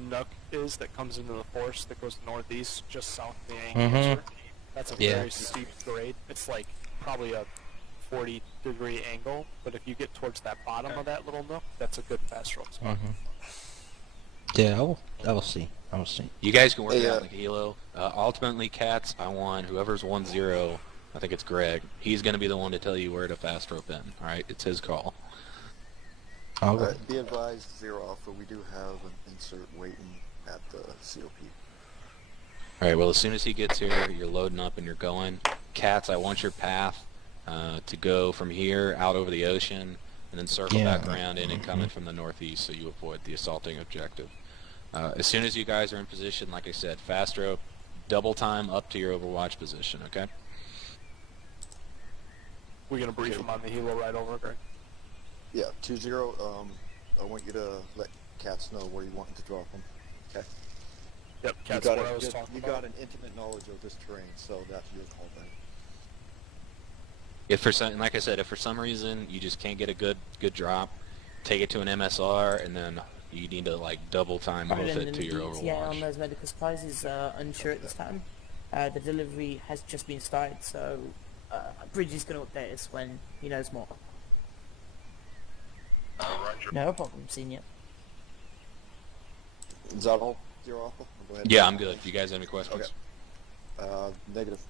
nook is that comes into the forest that goes northeast, just south of the Yankee insert. That's a very steep grade. It's like probably a 40-degree angle, but if you get towards that bottom of that little nook, that's a good fast rope spot. Yeah, I will see. I will see. You guys can work it out in the helo. Ultimately, Cats, I want whoever's 1-0, I think it's Greg, he's going to be the one to tell you where to fast rope in, alright? It's his call. Alright, be advised, Zero Alpha, we do have an insert waiting at the COP. Alright, well as soon as he gets here, you're loading up and you're going. Cats, I want your path to go from here out over the ocean and then circle back around in and come in from the northeast so you avoid the assaulting objective. As soon as you guys are in position, like I said, fast rope, double time up to your overwatch position, okay? We're going to brief him on the helo right over, Greg. Yeah, 2-0, I want you to let Cats know where you want him to drop them. Okay? Yep, You Cats, got, what I was talking you about. got an intimate knowledge of this terrain, so that's your call then. If for some, like I said, if for some reason you just can't get a good drop, take it to an MSR, and then you need to like double time move it to your overwatch. Yeah, on those medical supplies is unsure at this time. The delivery has just been started, so Bridge is going to update us when he knows more. No problem, Senior. Is that all, Zero Alpha? Go ahead. Yeah, I'm good. You guys have any questions? Okay. Negative.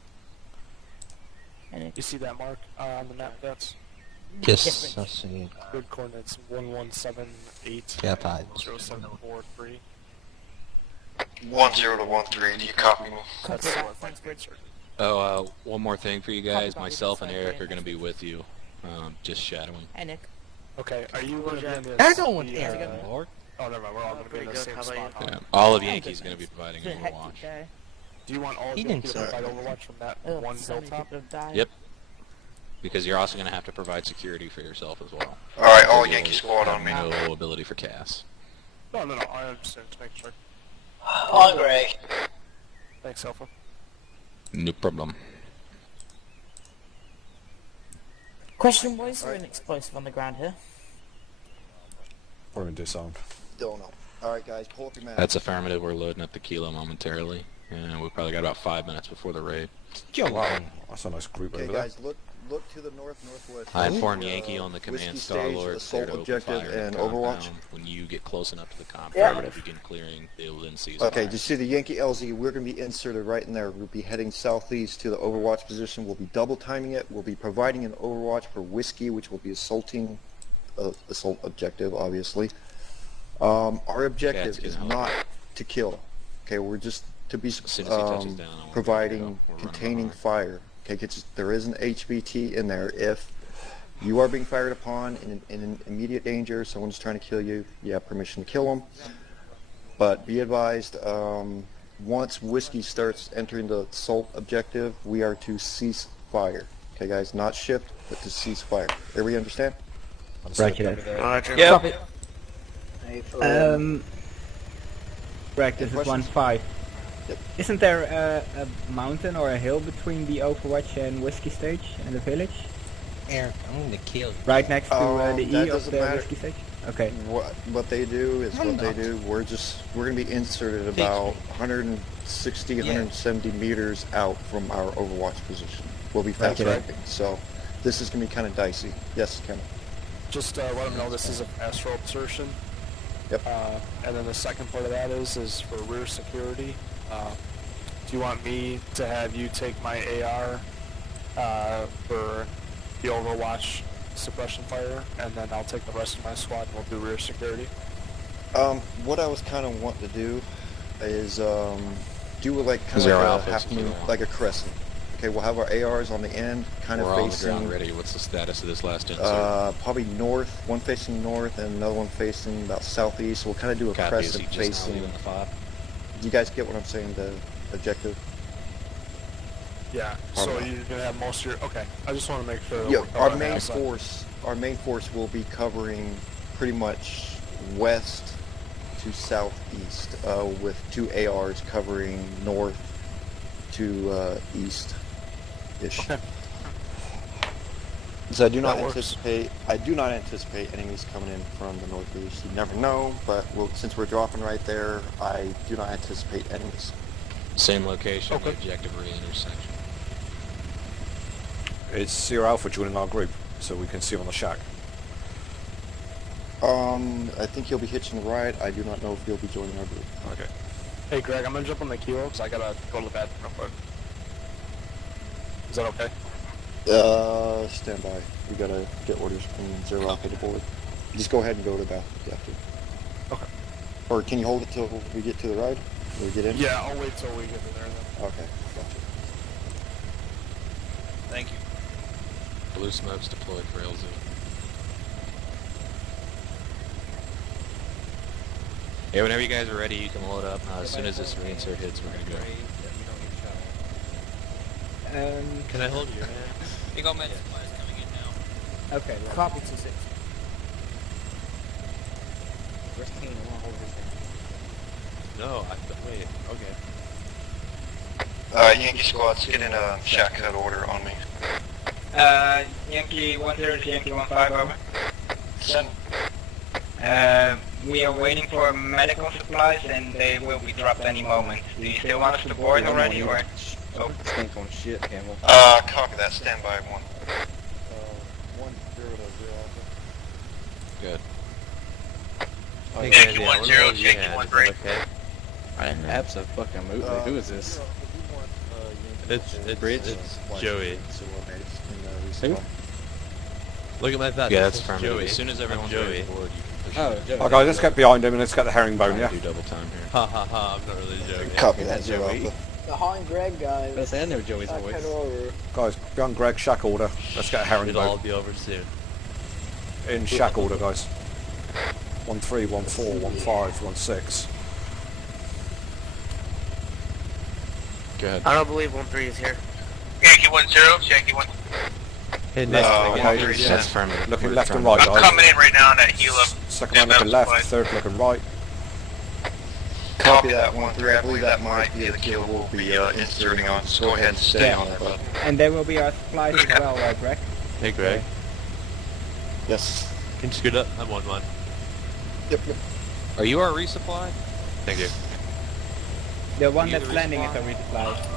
You see that mark on the map, Cats? Yes, I see. Good coordinates, 1178 Yeah, 5. 0743. 10 to 13, do you copy me? That's Thanks, Bridge. Oh, one more thing for you guys. Copy, Myself and copy. Eric are going to be with you, just shadowing. Hey, Nick. Okay, are you going to be in this? I don't want the, to Lord. Oh, never mind. We're all going to be in the same spot. Yeah, all of Yankee's going to be providing It's been a hectic overwatch. day. Do you want all of He you didn't to say provide that. Overwatch from that Ugh, one so many hilltop? people have died. Yep. Because you're also going to have to provide security for yourself as well. Alright, all Because Yankee you'll squad have on me. No ability for CAS. No, I understand. Just make sure. On Greg. Thanks, Alpha. No problem. Question, why is there an explosive on the ground here? We're in disarmed. Don't know. Alright guys, pull up your map. That's affirmative. We're loading up the kilo momentarily. And we've probably got about 5 minutes before the raid. Wow, that's a nice group Okay over there. guys, look to the northwest. I informed Yankee on the command Whiskey Star-Lord Stage, assault objective, and Overwatch. When you get close enough to the compound, Yeah. begin clearing, they will then seize Okay, fire. just see the Yankee LZ, we're going to be inserted right in there. We'll be heading southeast to the Overwatch position. We'll be double timing it. We'll be providing an Overwatch for Whiskey, which will be assaulting, assault objective, obviously. Our objective is not to kill. Okay, we're just to be soon as he touches down, I want providing containing fire. Okay, there is an HVT in there. If you are being fired upon in immediate danger, someone's trying to kill you, you have permission to kill them. But be advised, once Whiskey starts entering the assault objective, we are to cease fire. Okay, guys, not shift, but to cease fire. Everybody understand? Roger. Yep. Greg, this is 1-5. Yep. Isn't there a mountain or a hill between the Overwatch and Whiskey Stage and the village? Eric, I'm gonna kill you. Right next to the that E of doesn't the matter. Whiskey Stage? Okay. What they do is what they do. We're going to be inserted about 160, 170 meters out from our Overwatch position. We'll be fast tracking, so this is going to be kind of dicey. Yes, Ken. Just let them know this is an astral insertion. Yep. And then the second part of that is for rear security. Do you want me to have you take my AR for the Overwatch suppression fire, and then I'll take the rest of my squad and we'll do rear security? What I was kind of wanting to do is do like kind Zero of like alpha, a half moon, 0-1. like a crescent. Okay, we'll have our ARs on the end, kind We're of all on the facing. ground ready. What's the status of this last insert? Probably north, one facing north and another one facing about southeast. We'll kind of do a Copy. Is he crescent just now facing. leaving the fob? Do you guys get what I'm saying? The objective. Yeah. So you're gonna have most of your. Okay. I just want to make sure. That Yeah, we're our covering main outside. force. Our main force will be covering pretty much west to southeast, with two ARs covering north to east-ish. Okay. So I do not That works. anticipate enemies coming in from the northeast. You never know, but since we're dropping right there, I do not anticipate enemies. Same location, Okay. objective re-intersection. It's Sierra Alpha joining our group, so we can see him on the shack. I think he'll be hitching a ride. I do not know if he'll be joining our group. Okay. Hey Greg, I'm gonna jump on the kilo because I gotta go to the bathroom real quick. Is that okay? Stand by. We gotta get orders from Zero Alpha to board. Just go ahead and go to the bathroom if you have to. Okay. Or can you hold it till we get to the ride? Or we get in? Yeah, I'll wait till we get to there then. Okay, gotcha. Thank you. Blue smokes deployed for LZ. Yeah, whenever you guys are ready, you can load up. As soon as this reinsert hits, we're gonna go. Can I hold your hand? You got med supplies coming in now. Okay. Well, Copy 2-6. Where's Kane? I wanna hold his hand. No, wait, okay. Yankee squads, get in a shack cut order on me. Yankee 10 to Yankee 15, over. Send. We are waiting for medical supplies and they will be dropped any moment. Do you still want us to board already or? Oh, stink on shit, Campbell. Copy that. Stand by 1. 1-0 to 0 Alpha. Hey, Yankee Grandy, 1-0, I wanna hold your Yankee hand, 1-3. is that okay? Abso-fucking-lutely. Who is this? It's Joey. Who? Look at my thought. Yeah, This that's is affirmative. Joey. As soon as everyone's Joey. ready to board, you can push Oh, it. Joey. Okay, let's get behind him and let's get the herringbone, yeah? Do double time here. Ha ha ha, I'm not really Joey. Copy that, Zero Joey. Alpha. Behind Greg, guys. I say I know Joey's Cut voice. over. Guys, behind Greg, shack order. Let's get a It'll all herringbone. be over soon. In shack order, guys. 1-3, 1-4, 1-5, 1-6. Go ahead. I don't believe 1-3 is here. Yankee 1-0, Yankee 1. Hey, Left, Nick. okay, That's affirmative. looking We're left and affirmative. right, I'm guys. coming in right now on that helo. Second one looking left, third looking right. Copy that 1-3. I believe that might be the kill we'll be inserting on. So go ahead and stay on there, bud. And there will be our supplies as well, Greg. Hey, Greg. Yes. Can you scoot up? I'm 1-1. Yep. Are you our resupply? Thank you. The one You that's the landing is resupply? a resupply.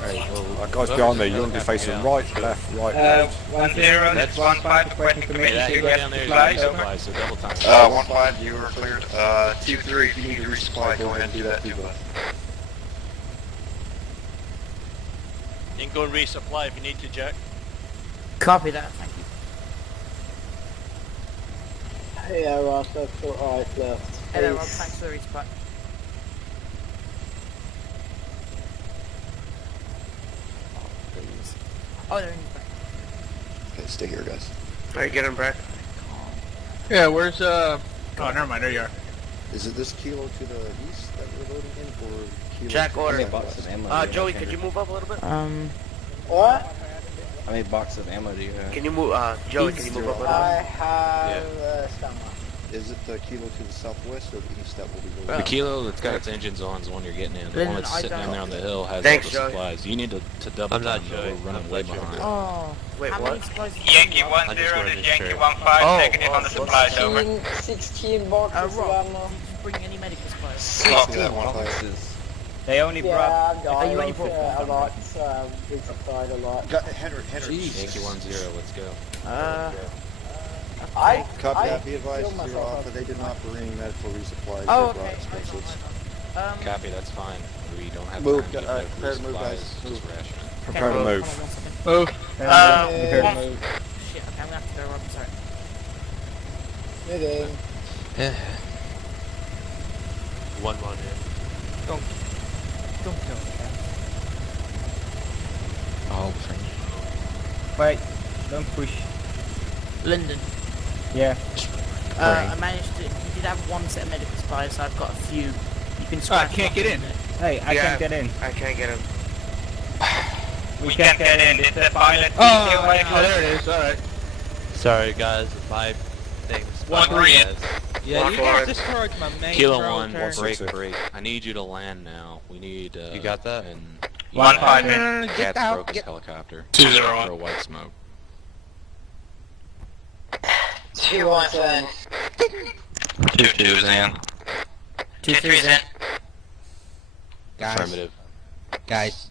Alright, well, guys behind me, you're going to be facing right, left, right, left. 10, that's 15 requesting permission Yeah, to you go get down there, supplies, you over. resupply, so double time. 1-5, you are cleared. 2-3, if you need to resupply, go ahead and do that too, bud. You can go and resupply if you need to, Jack. Copy that, thank you. Yeah, Ross, that's alright left. Hello, Rob, thanks for the resupply. Oh, they're in the back. Okay, stay here, guys. Alright, get him, Brad. Yeah, where's oh, never mind, there you are. Is it this kilo to the east that we're loading in, or kilo Jack, to order. the box of ammo. Joey, could you move up a little bit? What? How many boxes of ammo do you have? Can you move, Joey, can you move up a little I bit? have stamina. Is it the kilo to the southwest or the east that will be loading? The kilo that's got its engines on is the one you're getting in. The one that's sitting down there on the hill has Thanks, all the Joey. supplies. You need to double I'm not time, though. Joey. We're running I'm way Fletcher. behind. Oh, Wait, how what? many supplies? Yankee 1-0, I just this wanted to Yankee check. 1-5, taking it on the supplies, over. 16 boxes of Rob, ammo. did you bring any medical supplies? Copy that 1-5. They only Yeah, brought... I've got you only brought a lot, so I've been supplied a lot. Henry. Yankee 1-0, let's go. I Copy that, be advised, filled 0 myself Alpha, they did not bring medical resupplies. Oh, They brought okay. explosives. Copy, that's fine. We don't have Move, time to get prepare to move, supplies, guys. just ration it. Prepare to Hold on move. 1 second. Move. Shit, okay, I'm gonna have to go, Rob, I'm sorry. Moving. 1-1 in. Don't kill me, man. Oh, Wait, don't push. Lyndon, Yeah. I managed to, you did have one set of medical supplies, so I've got a few. You can I scratch can't off get in. a bit. Hey, I Yeah. can't get in. I can't get him. We can't get in, it's a pilot. Oh, there it is, alright. Sorry, guys. My thing's... 1-3 in. Yeah, you guys destroyed my main Kilo road 1, turn. break. I need you to land now. We need, You got that? And 1-5 in. Get Cat's out, Focus get- helicopter. 2-0 For a white smoke. 2-1 2-2's in. 2-3's in. Affirmative. Guys,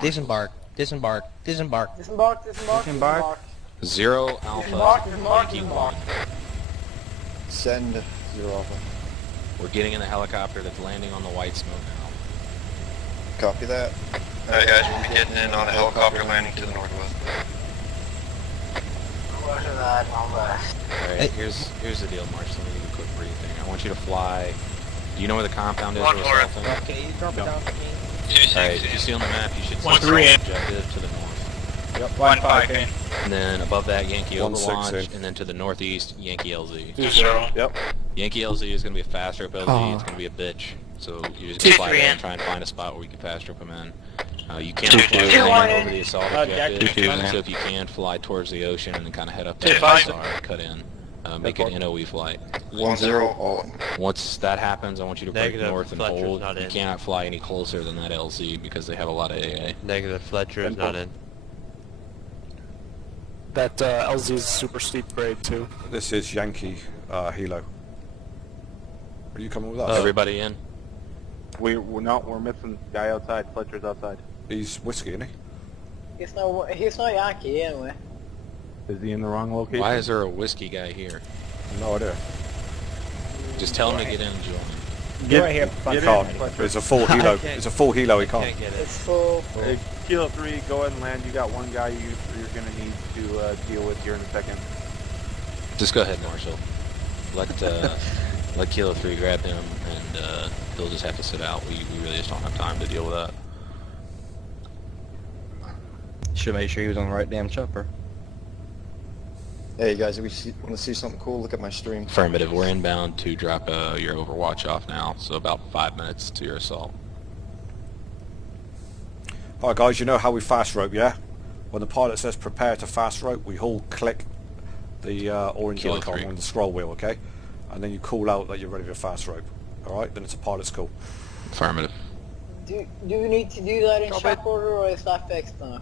disembark. Disembark. 0 Alpha. Yankee 1. Send 0 Alpha. We're getting in the helicopter that's landing on the white smoke now. Copy that. Alright guys, we'll be getting in on a helicopter landing to the northwest. Alright, here's the deal, Marshall. Let me give you a quick briefing. I want you to fly. Do you know where the compound is? 1-4. Okay, you drop it down for me. 2-6 Alright, in. you see on the map, you should see 1-3 the in. objective to the north. Yep, 1-5 in. And then above that, Yankee 1-6 Overwatch, in. and then to the northeast, Yankee LZ. 2-0. Yep. Yankee LZ is going to be a fast rope LZ, Oh. it's going to be a bitch. So you just 2-3 fly there and in. try and find a spot where you can fast rope them in. You can't 2-2 fly in. land over the assault Jack, objective, 2-2 in. so if you can, fly towards the ocean and then kind of head up to 2-5 the and cut in. Make an NOE flight. 1-0 all in. Once that happens, I want you to break Negative, north and Fletcher's hold. not You in. cannot fly any closer than that LZ because they have a lot of AA. Negative. Fletcher is not in. That LZ is super steep grade too. This is Yankee Hilo. Are you coming with us? Everybody in? We're missing guy outside. Fletcher's outside. He's whiskey, isn't he? He's not Yankee anyway. Is he in the wrong location? Why is there a whiskey guy here? No idea. Just tell him to get in and join. Get right here. He Fletcher. can't. It's a full Hilo. can't- It's a full Hilo. He can't. Can't get it. It's full. Hey, Kilo 3, go ahead and land. You got one guy you're going to need to deal with here in a second. Just go ahead, Marshall. Let Kilo 3 grab him, and he'll just have to sit out. We really just don't have time to deal with that. should make sure he was on the right damn chopper. Hey guys, if we want to see something cool, look at my stream. Affirmative. We're inbound to drop your Overwatch off now, so about 5 minutes to your assault. Alright guys, you know how we fast rope, yeah? When the pilot says prepare to fast rope, we all click the orange Kilo icon 3. on the scroll wheel, okay? And then you call out that you're ready for fast rope. Alright, then it's a pilot school. Affirmative. Do you need to do that in shop order, or is that fixed now?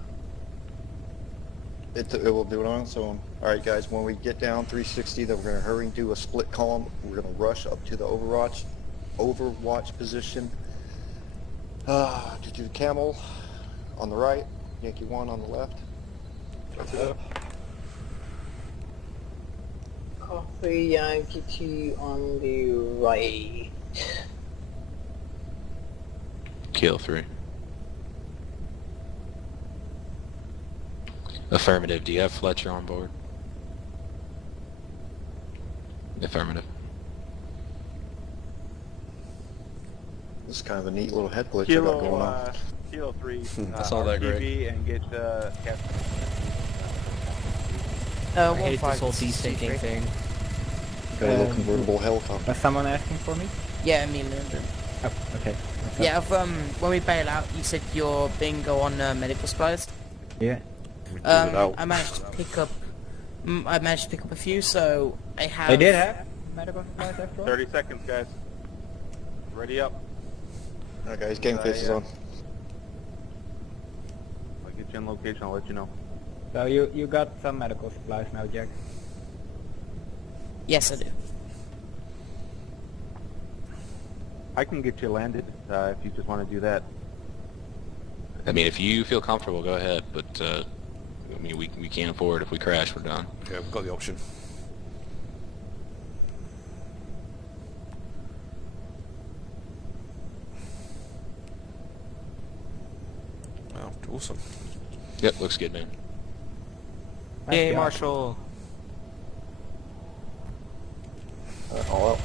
It will do it on its own. Alright guys, when we get down 360, then we're going to hurry and do a split column. We're going to rush up to the overwatch position. To do Camel on the right, Yankee 1 on the left. That's it. Copy, Yankee 2 on the right. Kill 3. Affirmative. Do you have Fletcher on board? Affirmative. This is kind of a neat little head glitch I got going on. Kilo 3, That's all that great. RTB and get Captain. I hate this whole desyncing thing. Got a little convertible helicopter. Was someone asking for me? Yeah, me and Lyndon. Oh, okay. Yeah, when we bail out, you said your bingo on medical supplies. Yeah. I managed to pick up. I managed to pick up a few, so I have. They did have medical supplies after all? 30 seconds, guys. Ready up. Alright guys, game face is on. I'll get you in location, I'll let you know. So you got some medical supplies now, Jack? Yes, I do. I can get you landed if you just want to do that. I mean, if you feel comfortable, go ahead. But I mean, we can't afford. If we crash, we're done. Yeah, we've got the option. Wow, awesome. Yep, looks good, man. Hey, Marshall. All out.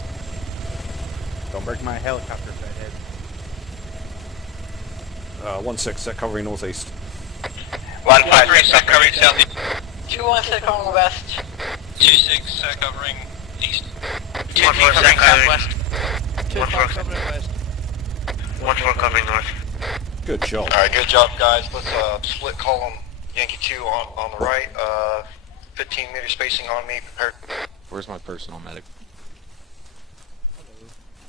Don't break my helicopter, head. 1-6, set covering northeast. 153, set covering southeast. 2-1 set covering west. 2-6, set covering east. 2-4 set covering west. 2-4 covering west. 1-4 covering north. Good job. Alright, good job guys. Let's split column Yankee 2 on the right. 15 meter spacing on me, prepared. Where's my personal medic?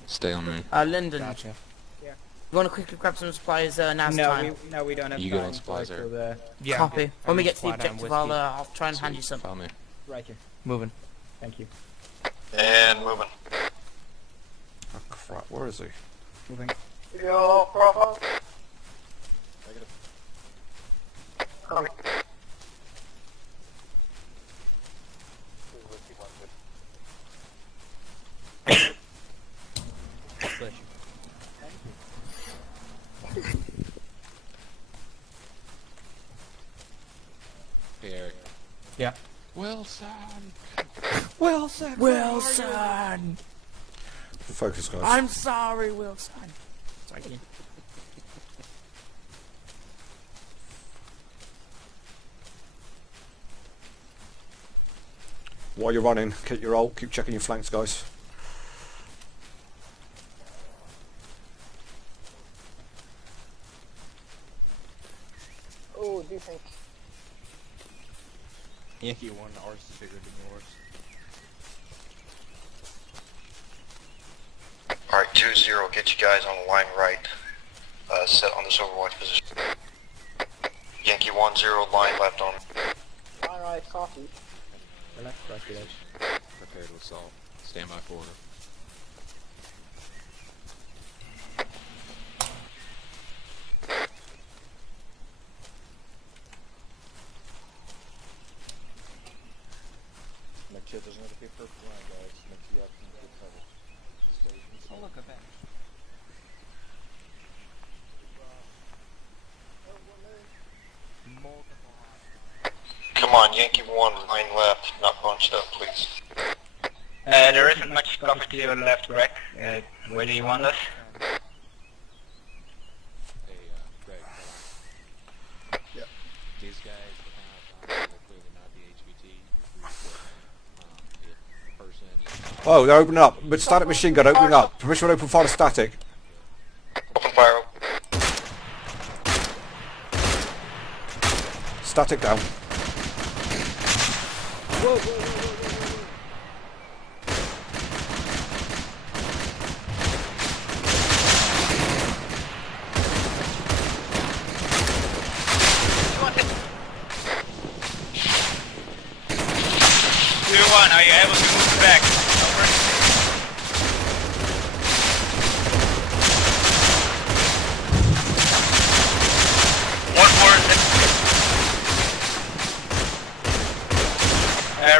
Stay on me. Lyndon. Gotcha. You want to quickly grab some supplies now's time? No, we don't have You time. go on supplies there. Yeah, Copy. When we get to the objective, I'll try and hand you some. Follow me. Right here. Moving. Thank you. And moving. Oh crap, where is he? Moving. Yo, profile. Hey, Eric. Yeah. Wilson. Wilson! Wilson! Focus, guys. I'm sorry, Wilson. Sorry. While you're running, keep your roll, keep checking your flanks, guys. Oh, do you think? Yankee 1, ours is bigger than yours. Alright, 2-0, get you guys on the line right. Set on this overwatch position. Yankee 1-0, line left on. Alright, copy. Left, right, guys. Prepare to assault. Stand by for order. Make sure it doesn't have to be a perfect line, guys. Make sure you have some good cover. Stay inside. Oh, look at that. Come on, Yankee 1, line left, not bunched up, please. There isn't much cover to your left, Rick. Where do you want us? Hey, Greg, hold on. Yep. These guys will clearly not be HVT. If the person Oh, they're opening up. But static machine gun opening up. Permission to open fire to static. Open fire. Static down. Whoa, whoa, whoa, whoa, whoa, 1, are you able to move back? Over.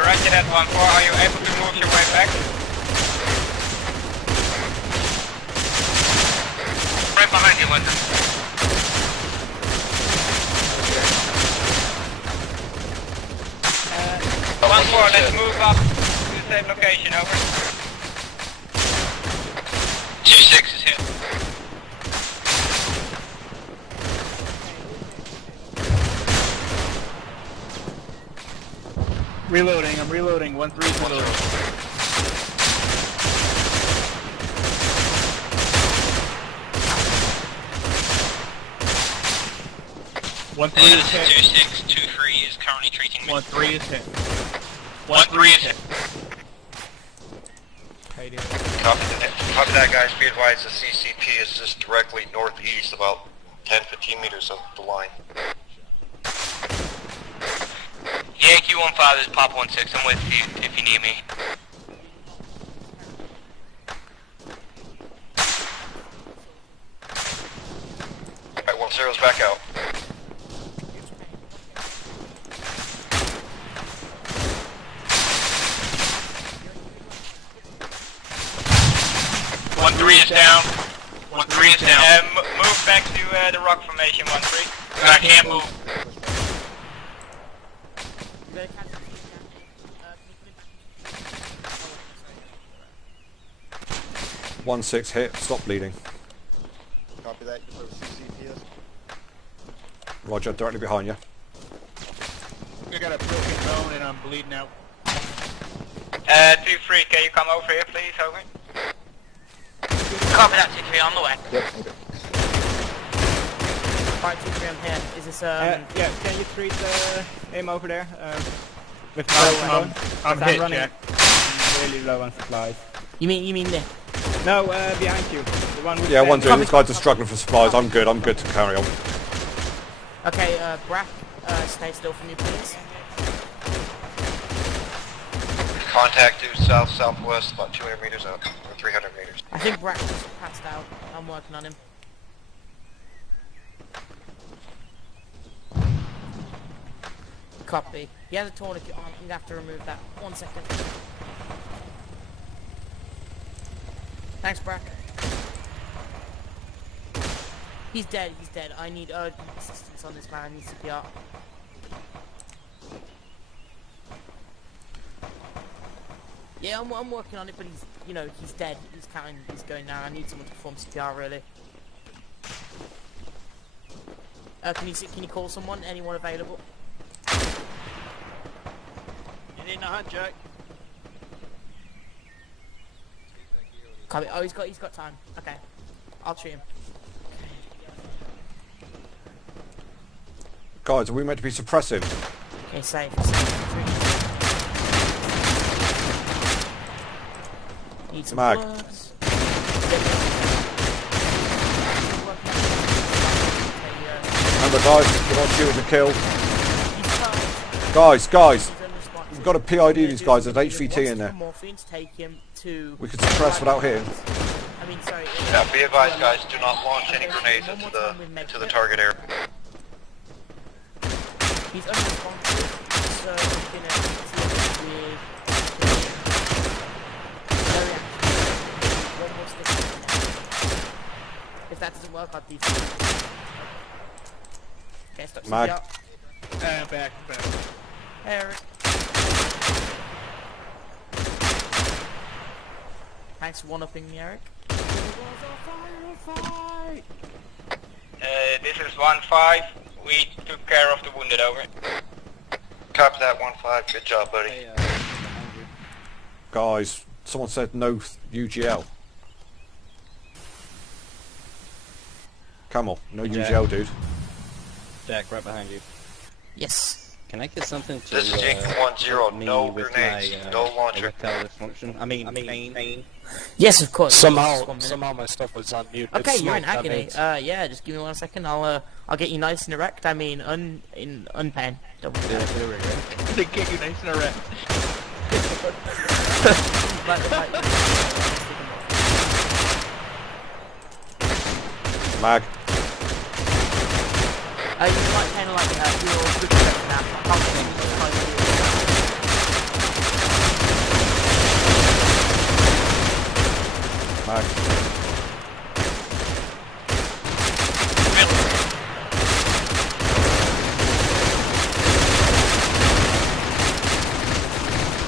Roger that 1-4, are you able to move your way back? Right behind you, London. 1-4, let's move up to the same location, over. 2-6 is hit. Reloading, I'm reloading. 1-3's reloading. 1-3 is hit. 2-6, 2-3 is currently treating me. 1-3 is hit. 1-3 is hit. Copy that, guys. Be advised the CCP is just directly northeast, about 10-15 meters of the line. Yankee 1-5 is Pop 1-6. I'm with you if you need me. Alright, 1-0's back out. One 3 is down. 1-3 is down. Move back to the rock formation. 1-3. I can't move. 1-6 hit. Stop bleeding. Copy that. You put CCP. Roger. Directly behind you. I got a broken bone and I'm bleeding out. 2-3, can you come over here, please? Over. Copy that, 2-3, on the way. Yep. Okay. Alright, 2-3, I'm here. Is this yeah, can you treat him over there? With I'm hit, running Jack. really low on supplies. You mean Nick? No, behind you. The one with Yeah, 1-2. These guys are struggling for supplies. I'm good to carry on. Okay, Brack, stay still for me, please. Contact due south-southwest, about 200 meters out, or 300 meters. I think Brack just passed out. I'm working on him. Copy. He has a tourniquet on. I'm gonna have to remove that. 1 second. Thanks, Brack. He's dead. I need urgent assistance on this man. I need CPR. Yeah, I'm working on it, but he's dead. He's going now. I need someone to perform CPR, really. Can you call someone? Anyone available? You need a hand, Jack. Copy. Oh, he's got time. Okay, I'll treat him. Guys, are we meant to be suppressive? Okay, safe. Need some Mag. plugs. Remember, guys, we're not shooting to kill. Guys, we've got to PID these guys. There's HVT in there. We can suppress without hitting. Yeah, be advised, guys, do not launch any grenades into the target area. He's unresponsive, so we're gonna see with very active. One more stick. If that doesn't work, I'll defuse. Okay, stop. Mag. Back. Hey, Eric. Thanks for one-upping me, Eric. This is 1-5. We took care of the wounded, over. Copy that, 1-5. Good job, buddy. Guys, someone said no UGL. Come on, no UGL, dude. Jack, right behind you. Yes. Can I get something to This is Yankee 1-0, no grenades, no launcher. erectile dysfunction? I mean pain. Yes, of course. Somehow my stuff was on mute. Okay, It's you're in not- agony. Yeah, just give me 1 second. I'll get you nice and erect. I mean, in unpain. Don't worry. They get you nice and erect. Mag. You might kind of like your good step now. I can't get any more time to do it. Mag.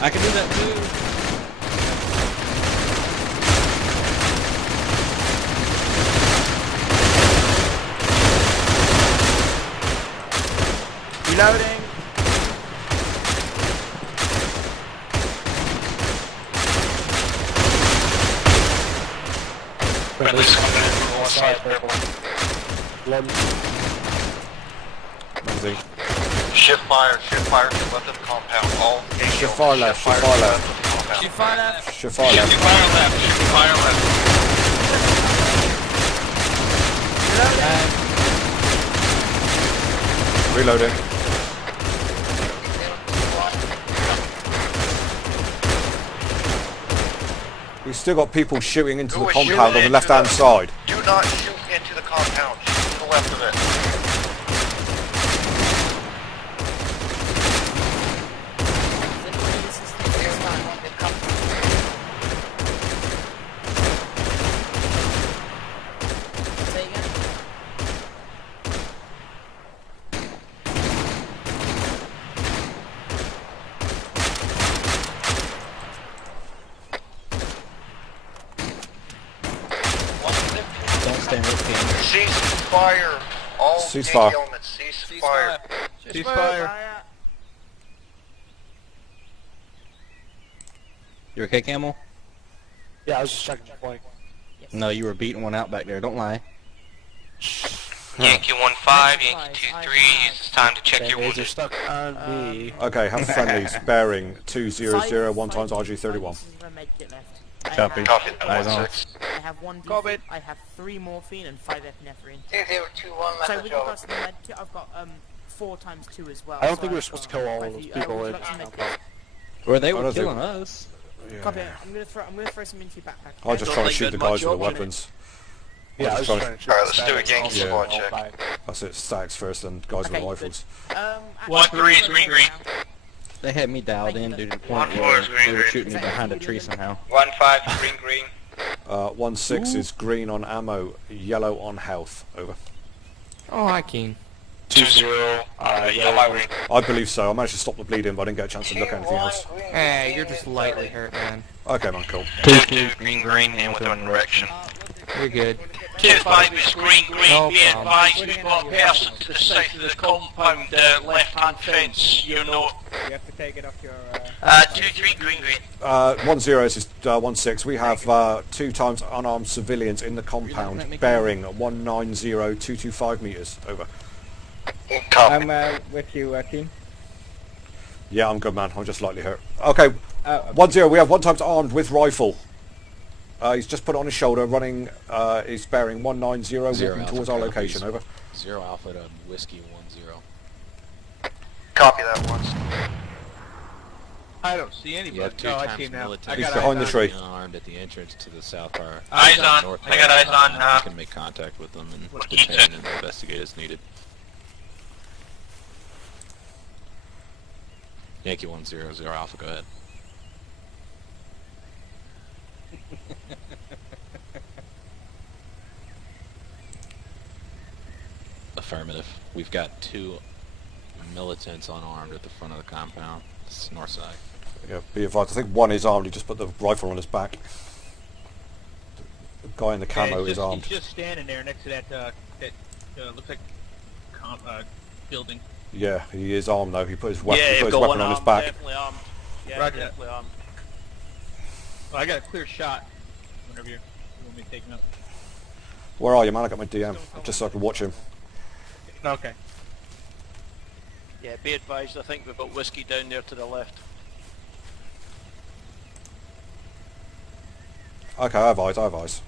I can do that too. Reloading. Friendly's coming in from the west side, purple. Easy. Shift fire to the left of the compound. All Shift fire left, shift fire left. Shift fire left. Shift fire left. Shifting fire left, shifting fire left. Reloading. We've still got people shooting into the compound on the left-hand side. Do not shoot into the compound. Shoot to the left of it. Don't stand with me. Cease fire. All Cease Yankee fire. elements, cease fire. Cease fire. You okay, Camel? Yeah, I was just checking your flank. No, you were beating one out back there. Don't lie. Yankee 1-5, Yankee 2-3, it's time to check your wounded. Stuck on me. Okay, have friendlies. Bearing 200, 1 times RG31. Copy. Copy. Eyes on. 1-6. I have 1 D. I have 3 morphine and 5 epinephrine. 2021, So message with over. regards to the med kit, I've got 4 times 2 as well. I don't so think we're I've supposed to got kill all quite of a those few- people would in you like some med compound. kit? Or they I were don't think- killing us. Copy. I'm gonna throw some into your backpack. I was just trying to shoot the guys with the weapons. Yeah, I was just trying to shoot Alright, the let's do a statics Yankee also. squad All check. 5. That's it, stacks first and guys with Okay, rifles. 1-3 is green, green. They had me dialed in due to the point 1-4 where is green, they were green. shooting me behind a tree somehow. 1-5, green, green. 1-6 is green on ammo, yellow on health. Over. Oh, hi, Keen. 2-0, yellow, green. I believe so. I managed to stop the bleeding, but I didn't get a chance to look at anything else. Hey, you're just lightly hurt, man. Okay, man, cool. 2-2, green, green, and with an erection. You're good. 2-5 is green, green, No be problem. advised, we've got a person to the south of the compound, left-hand fence, you know. You have to take it off your. 2-3, green, green. 1-0 is 1-6. We have 2 times unarmed civilians in the compound, bearing 190-225 meters. Over. Copy. I'm with you, Keen. Yeah, I'm good, man. I'm just slightly hurt. Okay, 1-0. We have 1 times armed with rifle. He's just put it on his shoulder, running. He's bearing 190, walking towards our location. Over. 0 Alpha to Whiskey 1-0. Copy that once. I don't see anybody. You have 2 No, I times see him now. military. I got He's behind the eyes tree. Armed at the entrance to the south bar. Eyes on. North I got eyes on. You can make contact with them and detain and investigate as needed. Yankee 1-0, 0 Alpha, go ahead. Affirmative. We've got 2 militants unarmed at the front of the compound. It's north side. Yeah, be advised. I think 1 is armed. He just put the rifle on his back. The guy in the camo is armed. He's just standing there next to that, looks like building. Yeah, he is armed though. He put his, he Yeah, put his got weapon one on his armed, back. definitely armed. Yeah, Roger. definitely armed. Well, I got a clear shot whenever you want me to take him out. Where are you, man? I got my DM just so I can watch him. Okay. Yeah, be advised, I think we've got Whiskey down there to the left. Okay, I have eyes. I have eyes.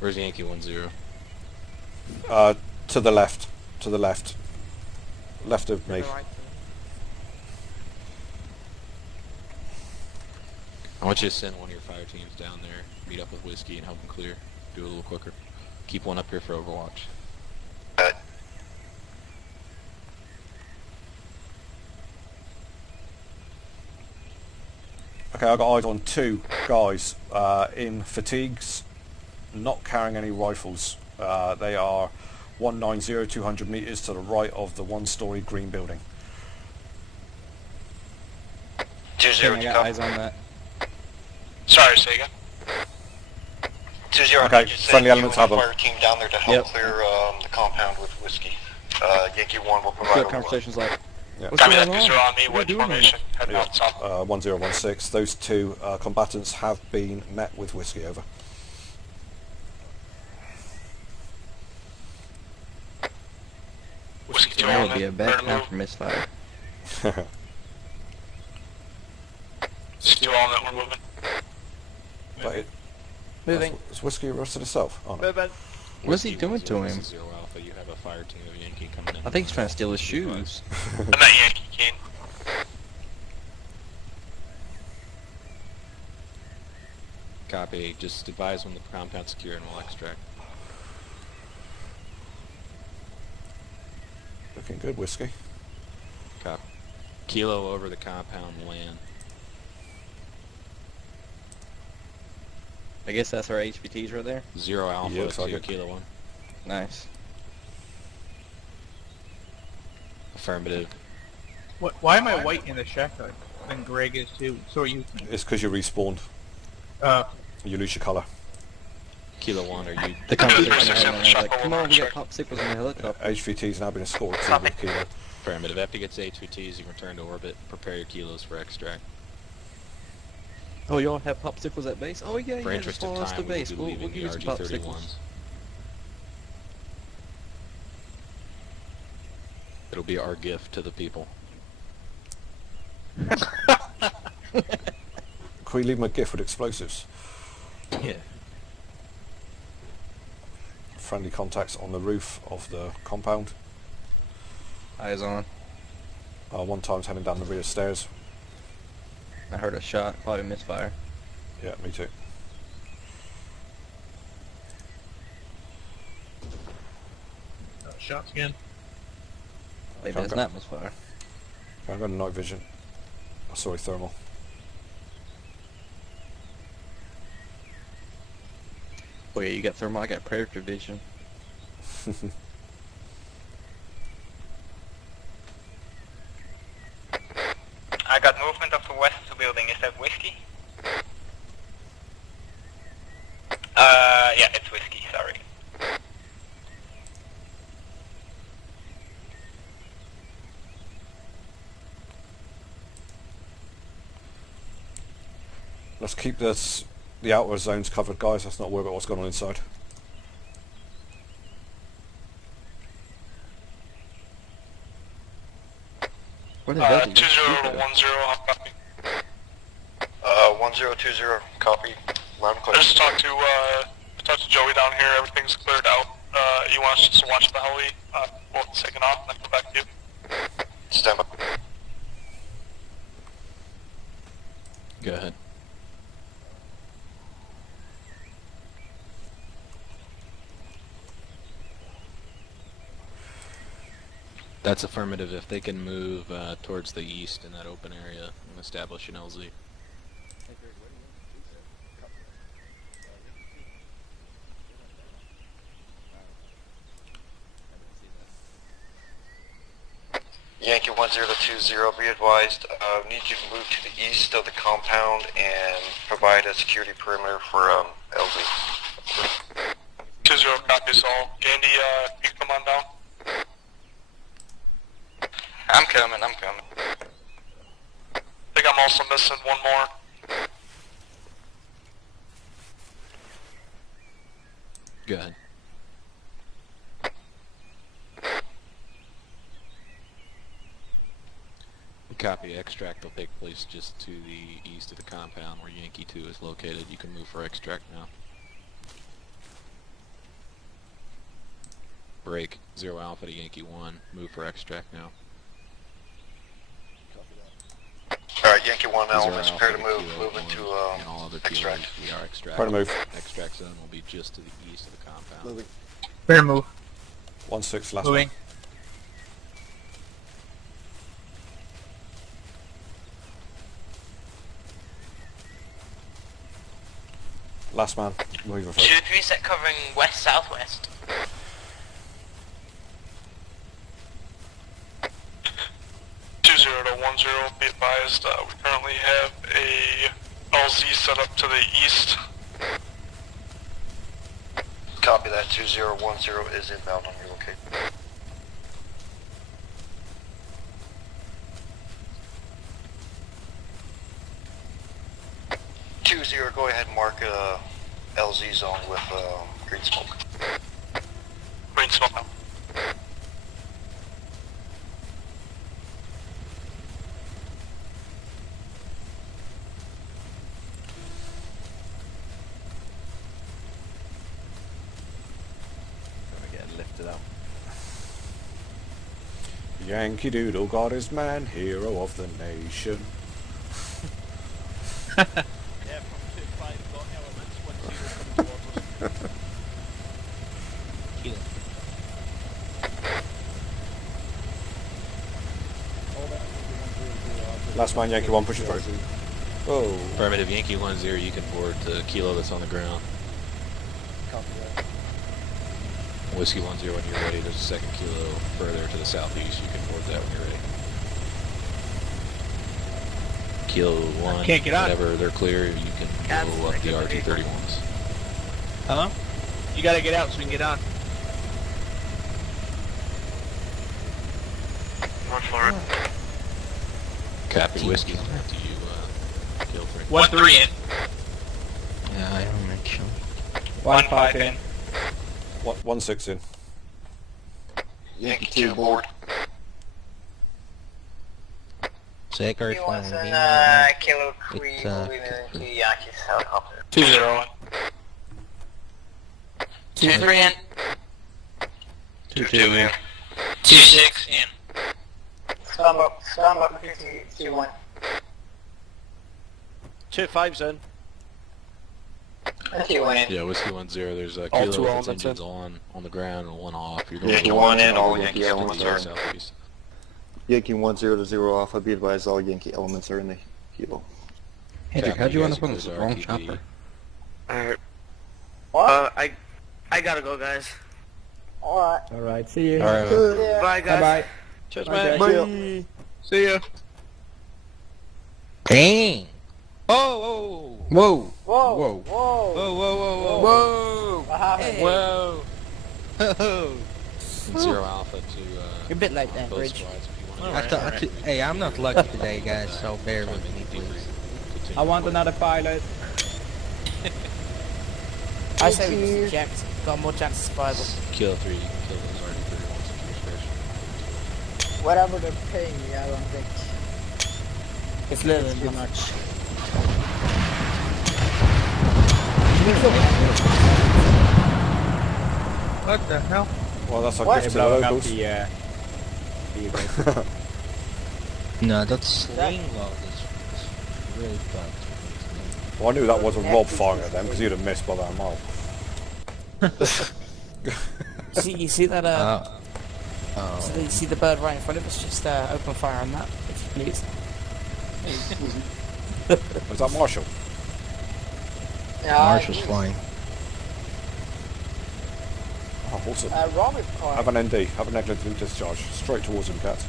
Where's Yankee 1-0? To the left. To the left. Left of me. I want you to send one of your fire teams down there, meet up with Whiskey, and help them clear. Do it a little quicker. Keep one up here for Overwatch. Okay, I got eyes on 2 guys in fatigues, not carrying any rifles. They are 190, 200 meters to the right of the 1-story green building. 2-0, I got eyes on that. Sorry, say again. 2-0, Okay, did you send friendly you elements and have the them. fire team down there to help clear the compound with Whiskey? Yankee 1 will provide Good overwatch. conversations like. Yeah. What's going on? Are on me. What are What you doing here? formation? Heading out south. 1016. Those 2 combatants have been met with Whiskey. Over. Whiskey 2 That on would be me. a bad Ready to time move. for misfire. Whiskey 2 on it. We're moving. But Moving. is Whiskey arrested himself? Oh, no. Moving. What's he doing to him? This is 0 Alpha. You have a fire team of Yankee coming in. I think he's trying to steal his shoes. I'm at Yankee Keen. Copy. Just advise when the compound's secure and we'll extract. Looking good, Whiskey. Copy. Kilo over the compound land. I guess that's our HVTs right there. 0 Alpha looks like to it. Kilo 1. Nice. Affirmative. Why am I white in the shack and Greg is too? So are you. It's because you respawned. You lose your colour. Kilo 1, are you... The conversation I had, and I was like, come on, we got popsicles in the helicopter. HVT's now been escorted to the Kilo. Affirmative. After you get to HVTs, you return to orbit. Prepare your kilos for extract. Oh, y'all have popsicles at base? Oh yeah, For yeah, interest just of follow us to time, we will base. be We'll leaving give the you some RG-31s. popsicles. It'll be our gift to the people. Can we leave him a gift with explosives? Yeah. Friendly contacts on the roof of the compound. Eyes on. 1 time's heading down the rear stairs. I heard a shot, probably misfire. Yeah, me too. Shots again. Maybe it's not misfire. I've got a night vision. Oh, sorry, thermal. Oh yeah, you got thermal, I got predator vision. I got movement of the west building. Is that Whiskey? Yeah, it's Whiskey, sorry. Let's keep the outer zones covered, guys. Let's not worry about what's going on inside. What is that? 2010, I'm copy. 1020, copy. Loud and I clear. just talked to Joey down here. Everything's cleared out. You want us to watch the heli? We'll take it off and then come back to you. Stand by. Go ahead. That's affirmative. If they can move towards the east in that open area and establish an LZ. Yankee 1020, be advised, need you to move to the east of the compound and provide a security perimeter for LZ. 20 copies all. Andy, you can come on down. I'm coming. I think I'm also missing one more. Go ahead. Copy. Extract will take place just to the east of the compound where Yankee 2 is located. You can move for extract now. Break. 0 Alpha to Yankee 1. Move for extract now. Alright, Yankee 1 elements, prepare to move. Moving to and all other extract. kilos, we are extracting. Prepare to move. Extract zone will be just to the east of the compound. Moving. Prepare to move. 1-6 last Moving. one. Last man. Move first. 2-3 set covering west-southwest. 20 to 10, be advised, we currently have a LZ set up to the east. Copy that. 2010 is inbound on your location. Go ahead and mark LZ zone with green smoke. Green smoke now. Getting lifted up. Yankee Doodle, God is man, hero of the nation. Yeah, from 2-5 got elements when Zero comes towards us. Kilo. Last man, Yankee 1, push it through. Oh. Affirmative, Yankee 1-0, you can board the kilo that's on the ground. Copy that. Whiskey 1-0, when you're ready, there's a second kilo further to the southeast. You can board that when you're ready. Kilo 1, Can't get on. whenever they're clear, you can go up the RT-31s. Hello? You gotta get out so we can get on. One forward. Copy, Whiskey, up to you, kill 3. 1-3 in. Yeah, I don't make sure. 1-5 in. 1-6 in. Yankee 2 board. Second flying. Kilo 3 moving into Yankee's helicopter. 2-0. 2-3 in. 2-2 in. 2-6 in. Stand up 2-1. 2-5's in. 2-1 in. Yeah, Whiskey 1-0, there's a All two kilo with its elements engines on the ground and 1 off. You're going Yankee to 1 in, all Yankee Yankee elements elements are are southeast. Yankee 10 to 0 Alpha. Be advised, all Yankee elements are in the kilo. Hendrick, Copy, how'd you you end guys up on can this go to wrong RTP. chopper? Alright. What? I gotta go, guys. Alright. Alright, see you. Alright, Yeah. Bye, guys. Bye-bye. Cheers, Okay. mate. See ya. Dang! Oh, whoa. Whoa! Whoa. Whoa! Whoa. Whoa, whoa, whoa, whoa. Whoa! What happened? Whoa. Whoa. 0 Alpha to You're a bit late there, both Bridge. squads if you I want thought, hey, I'm not lucky today, guys, so bear with me, please. I want another pilot. I say we just eject. Got more chance of survival. Kill 3, you can kill those RT-31s if you're fresh. Whatever they're paying me, I don't think It's little it's too enough. much. What the hell? well, that's our They're gift to the blowing up locals. the vehicle. No, that sling load is really fucked. Well, I knew that wasn't Rob firing at them because he'd have missed by about a mile. You see that, Oh. so you see the bird right in front of us? Just open fire on that, if you please. Was that Marshall? Yeah, Marshall's flying. Oh, awesome. Robert car. Have an ND, have a negligent discharge, straight towards him, Cat.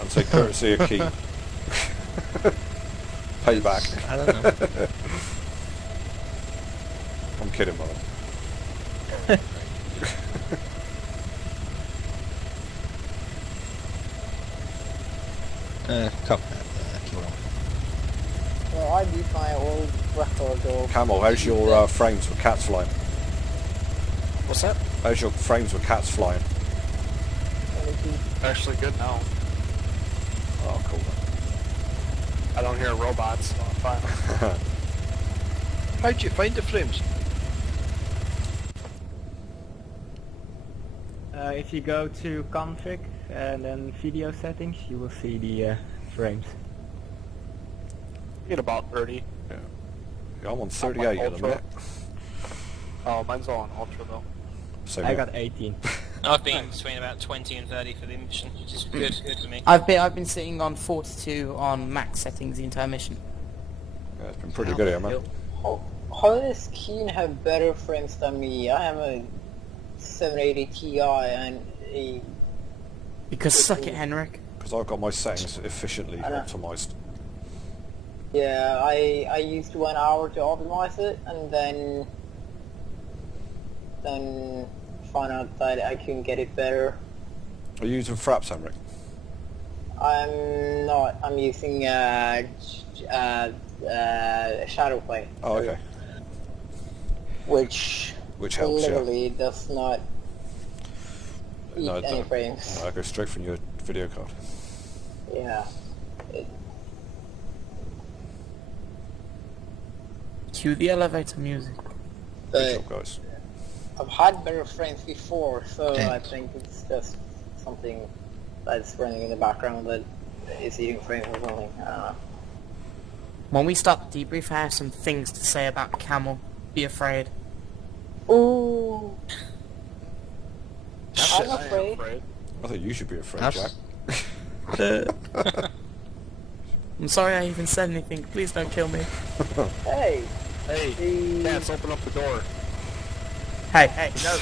And say courtesy of key. Payback. I don't know. I'm kidding, mother. Copy that, Kilo. Well, I beat my old record of... Camel, how's your frames with cats flying? What's that? How's your frames with cats flying? Actually good now. Oh, cool. I don't hear robots, so I'm fine. How'd you find the frames? If you go to config and then video settings, you will see the frames. Get about 30. Yeah. Yeah, I'm on 38 at the minute. Oh, mine's all on ultra though. Same I here. got 18. I've been between about 20 and 30 for the mission, which is good for me. I've been sitting on 42 on max settings the entire mission. Yeah, it's been pretty good here, man. How does Keen have better frames than me? I have a 780 Ti and a... Because suck it, Henrik. Because I've got my settings efficiently optimized. Yeah, I used 1 hour to optimize it, and then found out that I couldn't get it better. Are you using fraps, Henrik? I'm not. I'm using Shadowplay. Oh, okay. Which helps, literally does not eat No, it any don't. frames. No, I go straight from your video card. Yeah. Cue the elevator music. Good job, guys. I've had better frames before, so I think it's just something that's running in the background that is eating frames or something. I don't know. When we start the debrief, I have some things to say about Camel. Be afraid. Ooh. I'm afraid. I think you should be afraid, Jack. I'm sorry I even said anything. Please don't kill me. Hey. Hey, Cats, open up the door. Hey, no.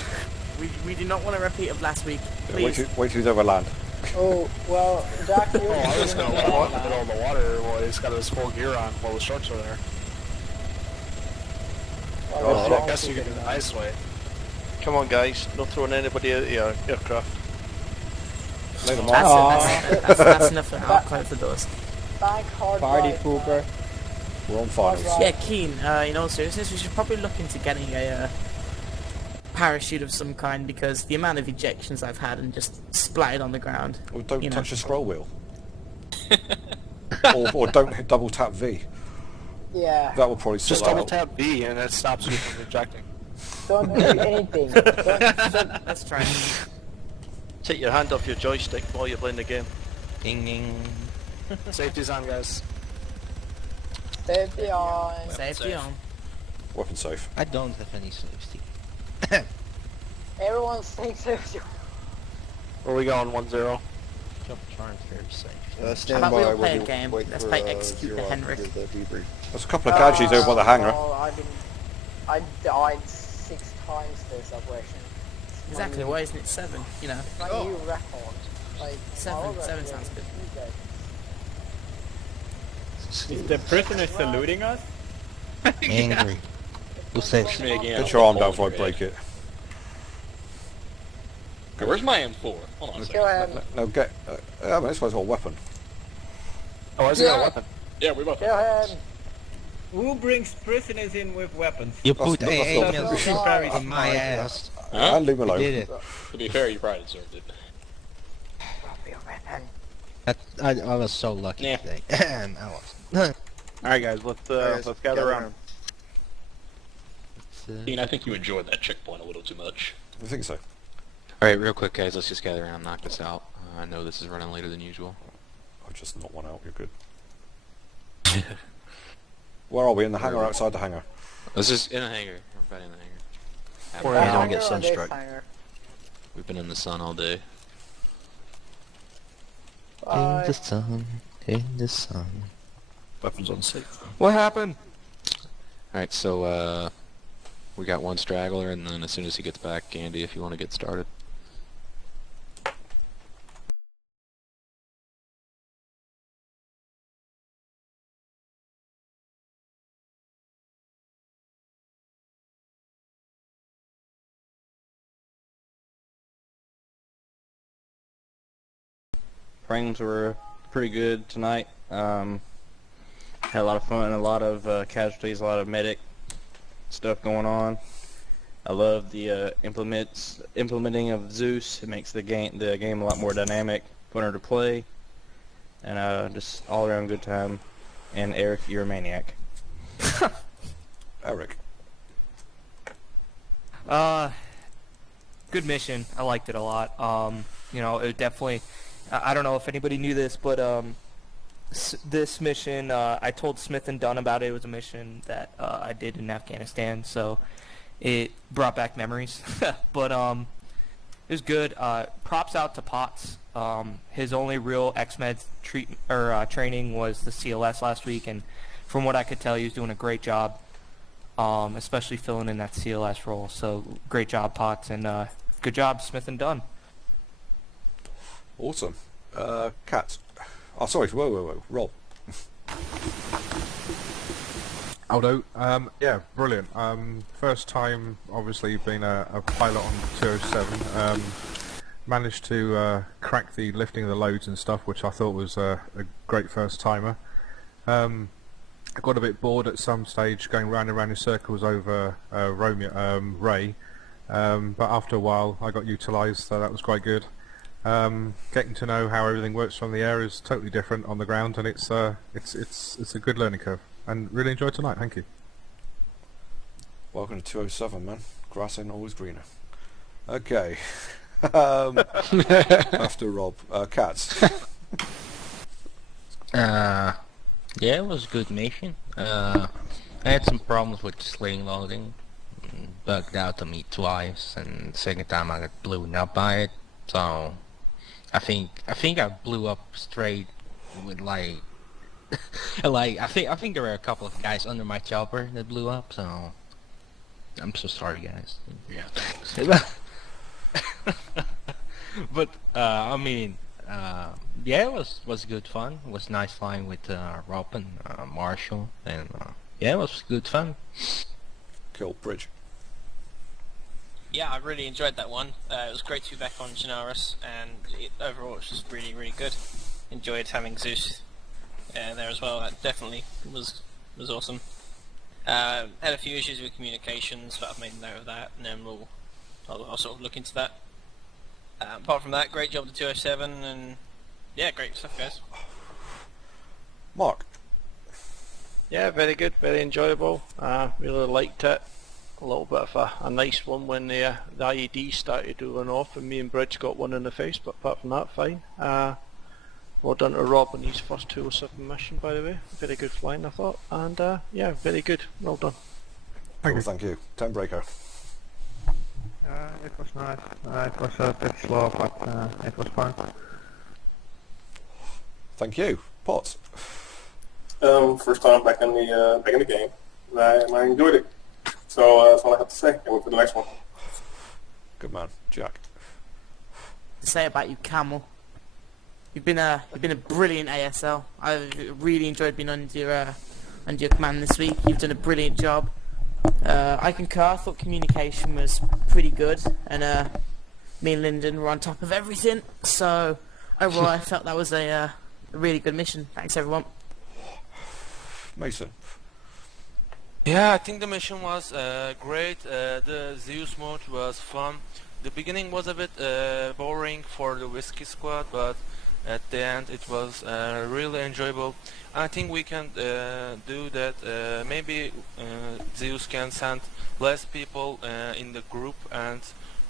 We do not want to repeat of last week. Please. Wait till he's over land. Oh, well, Jack, you're I was going to walk in the middle of the water while he's got his full gear on while the sharks are there. I guess you can do the nice way. Come on, guys. Not throwing anybody out of your aircraft. Lay them That's enough for now. Close the doors. Party pooper. We're on finals. Yeah, Keen, in all seriousness, we should probably look into getting a parachute of some kind, because the amount of ejections I've had and just splattered on the ground. Or don't touch the scroll wheel. or don't hit double tap V. Yeah. That will probably sort Just that double out. tap B and it stops you from ejecting. Don't do anything. Let's try. Take your hand off your joystick while you're playing the game. Ding ding. Safety's on, guys. Safety on. Safety on. Weapon safe. I don't have any safety. Everyone's staying safety. Where are we going? 1-0. Jump charge very safe. Stand How about by we'll play while a game? wait Let's for, play Execute the Zero Henrik. to do the debrief. There's a couple of gadgets over by the hangar. Well, I died 6 times this operation. Exactly, why isn't it 7? You know. My new record. Like, 7 sounds good. Is the prisoner saluting us? Angry. Who says? Get your arm down before I break it. Okay, where's my M4? Hold on a second. Go ahead. No, get... yeah, but this one's got a weapon. Oh, has he got a weapon? Yeah, we both. Go ahead. Who brings prisoners in with weapons? You put That's AA not- milk Very on my smart. ass. And leave me You alone. did it. To be fair, you probably deserved it. I was so lucky Yeah. today. I was. Alright guys, let's gather around. Dean, I think you enjoyed that checkpoint a little too much. I think so. Alright, real quick guys, let's just gather around and knock this out. I know this is running later than usual. I've just not one out, you're good. Where are we? In the hangar, outside the hangar? This is in a hangar. Everybody in the hangar. Or I don't get sunstruck. We've been in the sun all day. In the sun, in the sun. Weapons on safe. What happened? Alright, so we got one straggler, and then as soon as he gets back, Andy, if you want to get started. Frames were pretty good tonight. Had a lot of fun, a lot of casualties, a lot of medic stuff going on. I love the implementing of Zeus. It makes the game a lot more dynamic, funner to play, and just all around good time. And Eric, you're a maniac. Eric. Good mission. I liked it a lot. You know, it definitely. I don't know if anybody knew this, but this mission, I told Smith and Dunn about it. It was a mission that I did in Afghanistan, so it brought back memories. But it was good. Props out to Potts. His only real XMed training was the CLS last week, and from what I could tell, he was doing a great job, especially filling in that CLS role. So great job, Potts, and good job, Smith and Dunn. Awesome. Kat. Oh, sorry. Whoa. Roll. Aldo, yeah, brilliant. First time, obviously, being a pilot on 207. Managed to crack the lifting of the loads and stuff, which I thought was a great first timer. I got a bit bored at some stage, going round and round in circles over Ray, but after a while, I got utilised, so that was quite good. Getting to know how everything works from the air is totally different on the ground, and it's a good learning curve. And really enjoyed tonight. Thank you. Welcome to 207, man. Grass ain't always greener. Okay. After Rob, Cats. Yeah, it was a good mission. I had some problems with sling loading. Bugged out on me twice, and the second time I got blown up by it. So I think I blew up straight with like I think there were a couple of guys under my chopper that blew up. So I'm so sorry, guys. Yeah, thanks. But I mean, yeah, it was good fun. It was nice flying with Rob and Marshall, and yeah, it was good fun. Cool, Bridge. Yeah, I really enjoyed that one. It was great to be back on Janaris, and overall it was just really, really good. Enjoyed having Zeus there as well. That definitely was awesome. Had a few issues with communications, but I've made a note of that, and then I'll sort of look into that. Apart from that, great job to 207, and yeah, great stuff, guys. Mark. Yeah, very good, very enjoyable. Really liked it. A little bit of a nice one when the IED started to run off, and me and Bridge got one in the face. But apart from that, fine. Well done to Rob on his first 207 mission, by the way. Very good flying, I thought, and yeah, very good. Well done. Thank you. Time breaker. It was nice. It was a bit slow, but it was fun. Thank you, Potts. First time back in the game. I enjoyed it. So that's all I have to say. And wait for the next one. Good man, Jack. To say about you, Camel. You've been a brilliant ASL. I really enjoyed being under your command this week. You've done a brilliant job. I concur. I thought communication was pretty good, and me and Lyndon were on top of everything. So overall, I felt that was a really good mission. Thanks, everyone. Mason. Yeah, I think the mission was great. The Zeus mode was fun. The beginning was a bit boring for the Whiskey Squad, but at the end it was really enjoyable. I think we can do that. Maybe Zeus can send less people in the group and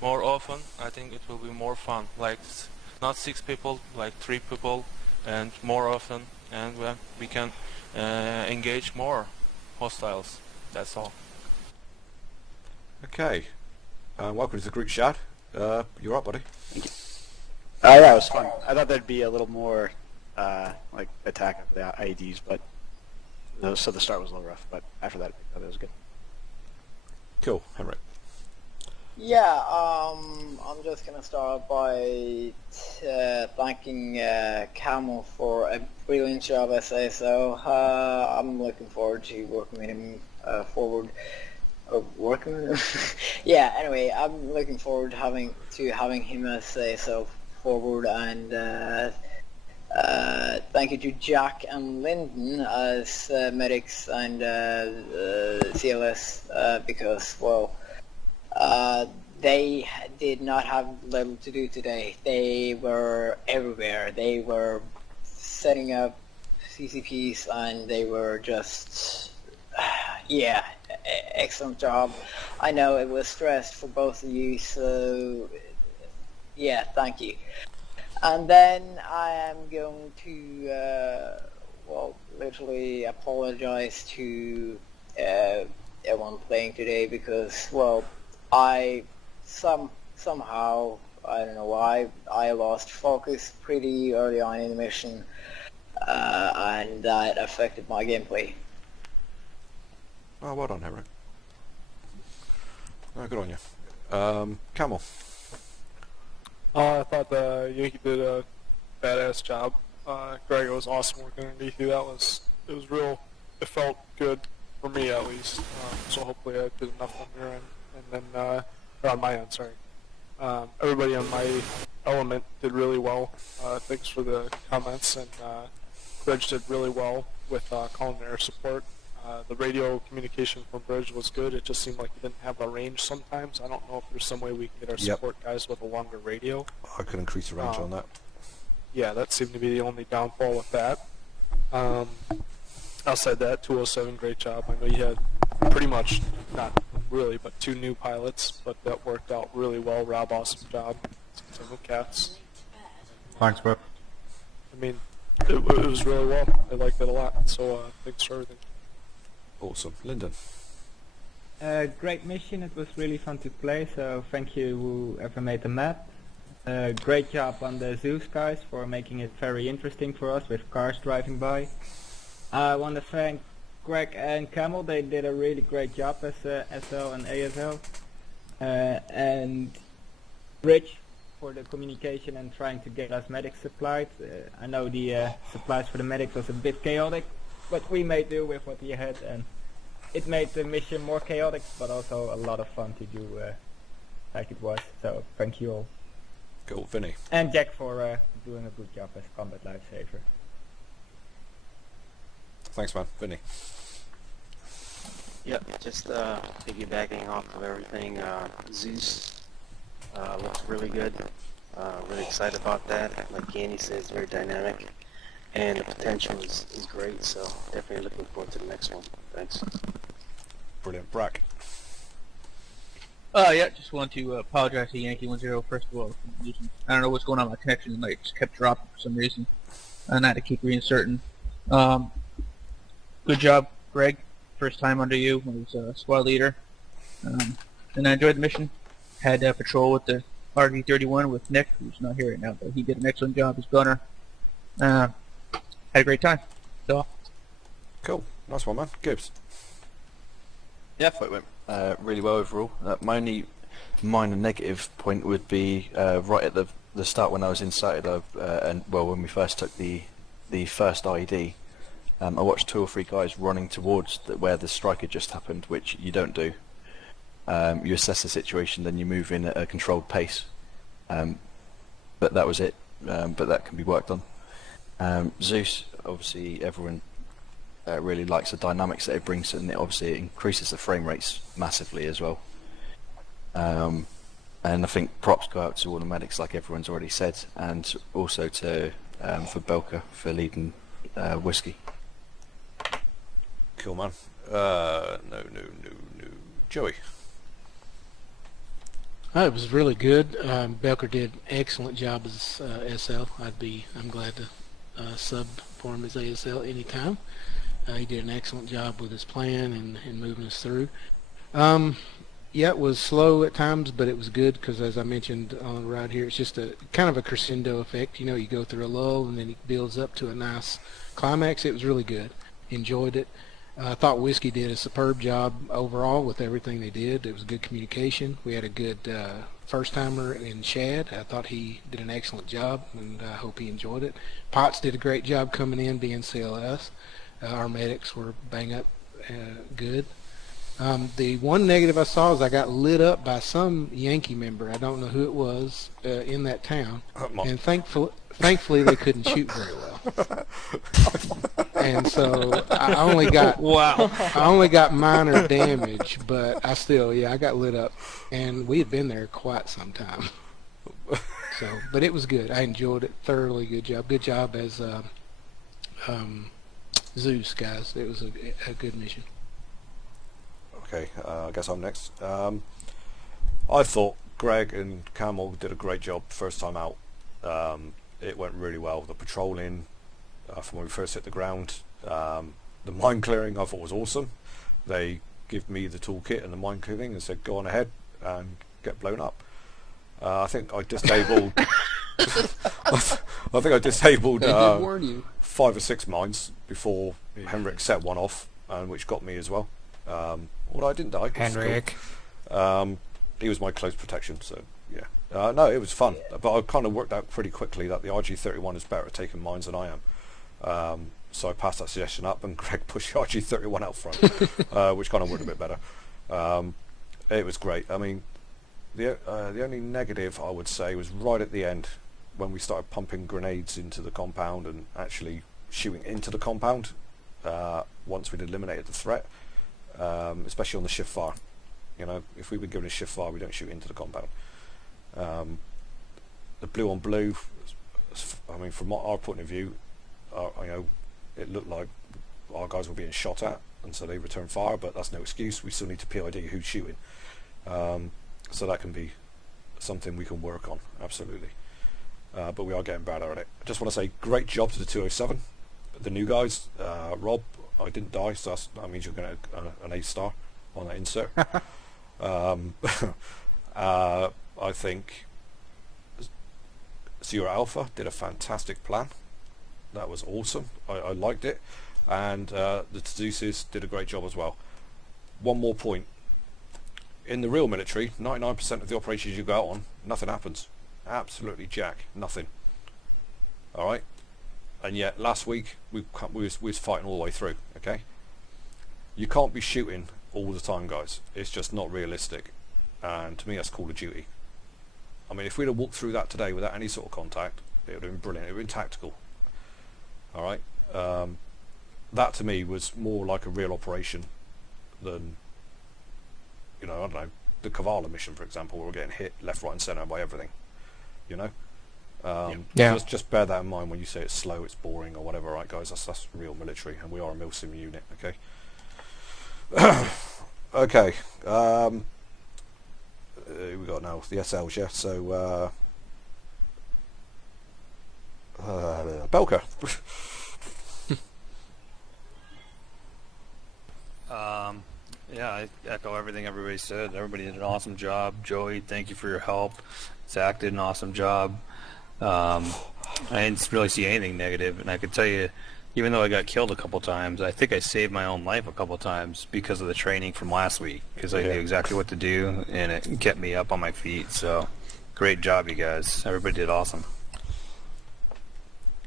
more often. I think it will be more fun. Like not 6 people, like 3 people, and more often, and we can engage more hostiles. That's all. Okay. Welcome to the group chat. You're up, buddy. Yeah, it was fun. I thought there'd be a little more like attack of the IEDs, but so the start was a little rough. But after that, I thought it was good. Cool, Henrik. Yeah, I'm just gonna start by thanking Camel for a brilliant job, I say so. I'm looking forward to working with him forward. Working with him? Yeah, anyway, I'm looking forward to having him, I say so, forward, and thank you to Jack and Lyndon as medics and CLS because, well, they did not have little to do today. They were everywhere. They were setting up CCPs and they were just, yeah, excellent job. I know it was stressed for both of you, so yeah, thank you. And then I am going to well, literally apologize to everyone playing today because, well, somehow, I don't know why, I lost focus pretty early on in the mission, and that affected my gameplay. Oh, well done, Hero. Oh, good on you. Camel. I thought Yankee did a badass job. Greg, it was awesome working underneath you. It was real. It felt good for me at least. So hopefully I did enough on your end, and then or on my end. Sorry. Everybody on my element did really well. Thanks for the comments, and Bridge did really well with calling air support. The radio communication from Bridge was good. It just seemed like he didn't have a range sometimes. I don't know if there's some way we can get our support guys with a longer radio. I could increase the range on that. Yeah, that seemed to be the only downfall with that. Outside that, 207, great job. I know you had pretty much, not really, but 2 new pilots, but that worked out really well. Rob, awesome job. Same with Cats. Thanks, bro. I mean, it was really well. I liked it a lot, so thanks for everything. Awesome. Lyndon. Great mission, it was really fun to play, so thank you whoever made the map. Great job on the Zeus guys for making it very interesting for us with cars driving by. I want to thank Greg and Camel, they did a really great job as SL and ASL. And Rich for the communication and trying to get us medics supplied. I know the supplies for the medics was a bit chaotic, but we made do with what we had, and it made the mission more chaotic, but also a lot of fun to do like it was. So thank you all. Cool, Vinny. And Jack for doing a good job as combat lifesaver. Thanks, man. Vinny. Yep, just piggybacking off of everything. Zeus looks really good. Really excited about that. Like Andy says, very dynamic. And the potential is great, so definitely looking forward to the next one. Thanks. Brilliant. Brack. Yeah, just want to apologize to Yankee 1-0 first of all. I don't know what's going on with my connection tonight. It just kept dropping for some reason. And I had to keep reinserting. Good job, Greg. First time under you as squad leader. And I enjoyed the mission. Had patrol with the RG-31 with Nick, who's not here right now, but he did an excellent job as gunner. Had a great time. So. Cool. Nice one, man. Gibbs. Yeah, I thought it went really well overall. My only minor negative point would be right at the start when I was inside and when we first took the first IED, I watched 2 or 3 guys running towards where the strike had just happened, which you don't do. You assess the situation, then you move in at a controlled pace. But that was it. But that can be worked on. Zeus, obviously, everyone really likes the dynamics that it brings, and it increases the frame rates massively as well. And I think props go out to all the medics, like everyone's already said, and also to for Belka for leading Whiskey. Cool, man. No. Joey. It was really good. Belker did an excellent job as SL. I'm glad to sub for him as ASL anytime. He did an excellent job with his plan and moving us through. Yeah, it was slow at times, but it was good because, as I mentioned on the ride here, it's just a kind of a crescendo effect. You know, you go through a lull and then it builds up to a nice climax. It was really good. Enjoyed it. I thought Whiskey did a superb job overall with everything they did. It was good communication. We had a good first-timer in Shad. I thought he did an excellent job, and I hope he enjoyed it. Potts did a great job coming in being CLS. Our medics were bang up good. The one negative I saw is I got lit up by some Yankee member. I don't know who it was in that town, and thankfully they couldn't shoot very well. And so I only got I only got minor damage, but I got lit up, and we had been there quite some time. So, but it was good. I enjoyed it thoroughly. Good job as Zeus guys. It was a good mission. Okay, I guess I'm next. I thought Greg and Camel did a great job first time out. It went really well. The patrolling, from when we first hit the ground. The mine clearing I thought was awesome. They give me the toolkit and the mine clearing and said go on ahead and get blown up. I think I disabled. I think I disabled They did warn you. 5 or 6 mines before Henrik set one off, and which got me as well. Although I didn't die. Henrik. Cool. He was my close protection, so yeah. No, it was fun, but I kind of worked out pretty quickly that the RG31 is better at taking mines than I am. So I passed that suggestion up, and Greg pushed the RG31 out front, which kind of worked a bit better. It was great. I mean, the only negative I would say was right at the end when we started pumping grenades into the compound and actually shooting into the compound once we'd eliminated the threat, especially on the shift fire. You know, if we've been given a shift fire, we don't shoot into the compound. The blue on blue, I mean, from our point of view, you know, it looked like our guys were being shot at, and so they returned fire, but that's no excuse. We still need to PID who's shooting. So that can be something we can work on, absolutely. But we are getting better at it. I just want to say great job to the 207, the new guys. Rob, I didn't die, so that means you're going to an A star on that insert. I think Zero Alpha did a fantastic plan. That was awesome. I liked it, and the Tzeuses did a great job as well. One more point. In the real military, 99% of the operations you go out on, nothing happens. Absolutely jack, nothing. Alright? And yet last week we was fighting all the way through, okay? You can't be shooting all the time, guys. It's just not realistic. And to me that's Call of Duty. I mean, if we'd have walked through that today without any sort of contact, it would have been brilliant. It would have been tactical. Alright? That to me was more like a real operation than, you know, I don't know, the Kavala mission, for example, where we're getting hit left, right and centre by everything. You know? Just bear that in mind when you say it's slow, it's boring or whatever, right guys? That's real military, and we are a milsim unit, okay? Okay. We got now the SLs, yeah, so Belka. Yeah, I echo everything everybody said. Everybody did an awesome job. Joey, thank you for your help. Zach did an awesome job. I didn't really see anything negative, and I could tell you, even though I got killed a couple times, I think I saved my own life a couple times because of the training from last week, because I knew exactly what to do, and it kept me up on my feet. So, great job, you guys. Everybody did awesome.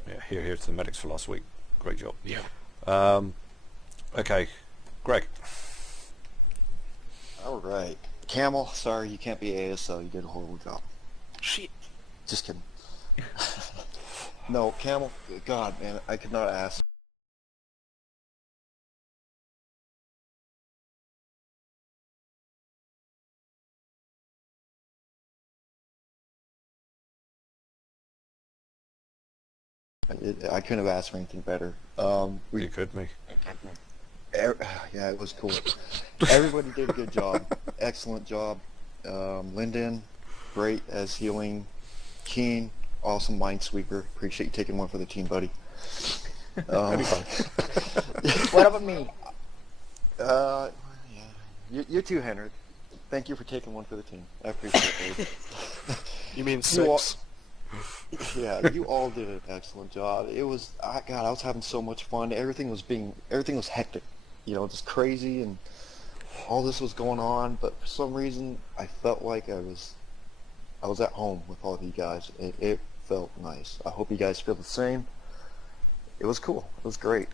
Yeah, here to the medics for last week. Great job. Yeah. Okay, Greg. Alright. Camel, sorry you can't be ASL, you did a horrible job. Shit. Just kidding. No, Camel, God man, I could not ask. I couldn't have asked for anything better. You could, me. Yeah, it was cool. Everybody did a good job. Excellent job. Lyndon, great as healing. Keen, awesome minesweeper. Appreciate you taking one for the team, buddy. What about me? Yeah. You too, Henrik. Thank you for taking one for the team. I appreciate it. You mean 6? Yeah, you all did an excellent job. It was, God, I was having so much fun. Everything was hectic, you know, just crazy, and all this was going on. But for some reason, I felt like I was at home with all of you guys. It felt nice. I hope you guys feel the same. It was cool. It was great.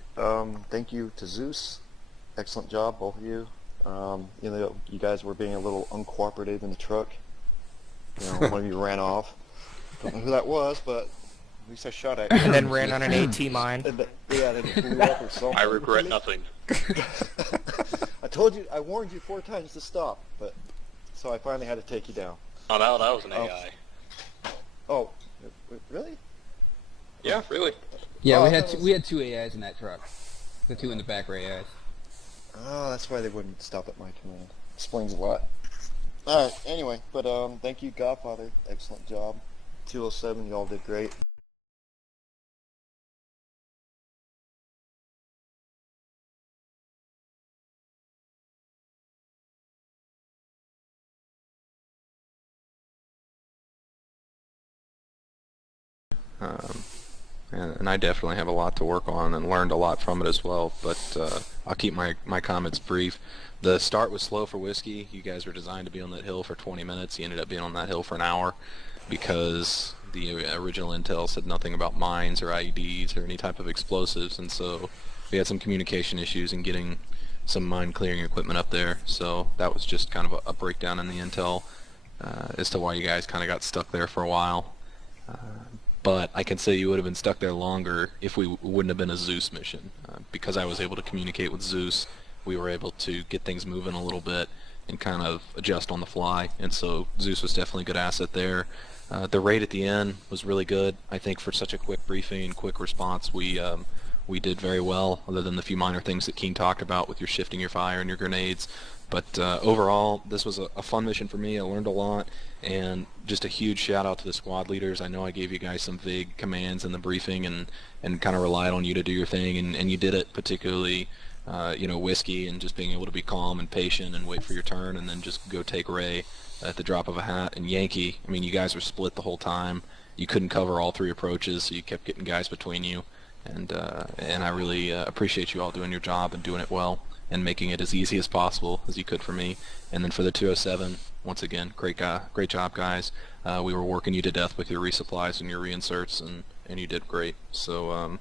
Thank you to Zeus. Excellent job, both of you. You know, you guys were being a little uncooperative in the truck. You know, one of you ran off. Don't know who that was, but at least I shot at you. And then ran on an AT mine. Yeah, then it blew up or something. I regret nothing. I warned you 4 times to stop, but so I finally had to take you down. Oh, no, that was an AI. Oh, really? Yeah, really. Yeah, we had 2 AIs in that truck. The 2 in the back were AIs. Oh, that's why they wouldn't stop at my command. Explains a lot. Alright, anyway, but thank you, Godfather. Excellent job. 207, you all did great. and I definitely have a lot to work on and learned a lot from it as well, but I'll keep my comments brief. The start was slow for Whiskey. You guys were designed to be on that hill for 20 minutes. You ended up being on that hill for an hour because the original intel said nothing about mines or IEDs or any type of explosives, and so we had some communication issues in getting some mine clearing equipment up there, so that was just kind of a breakdown in the intel as to why you guys kind of got stuck there for a while. But I can say you would have been stuck there longer if we wouldn't have been a Zeus mission. Because I was able to communicate with Zeus, we were able to get things moving a little bit and kind of adjust on the fly, and so Zeus was definitely a good asset there. The raid at the end was really good. I think for such a quick briefing and quick response, we did very well, other than the few minor things that Keen talked about with your shifting your fire and your grenades. But overall, this was a fun mission for me. I learned a lot, and just a huge shout out to the squad leaders. I know I gave you guys some vague commands in the briefing and kind of relied on you to do your thing, and you did it, particularly Whiskey, and just being able to be calm and patient and wait for your turn and then just go take Ray at the drop of a hat. And Yankee, I mean, you guys were split the whole time. You couldn't cover all 3 approaches, so you kept getting guys between you. And I really appreciate you all doing your job and doing it well and making it as easy as possible as you could for me. And then for the 207, once again, great job, guys. We were working you to death with your resupplies and your reinserts, and you did great. So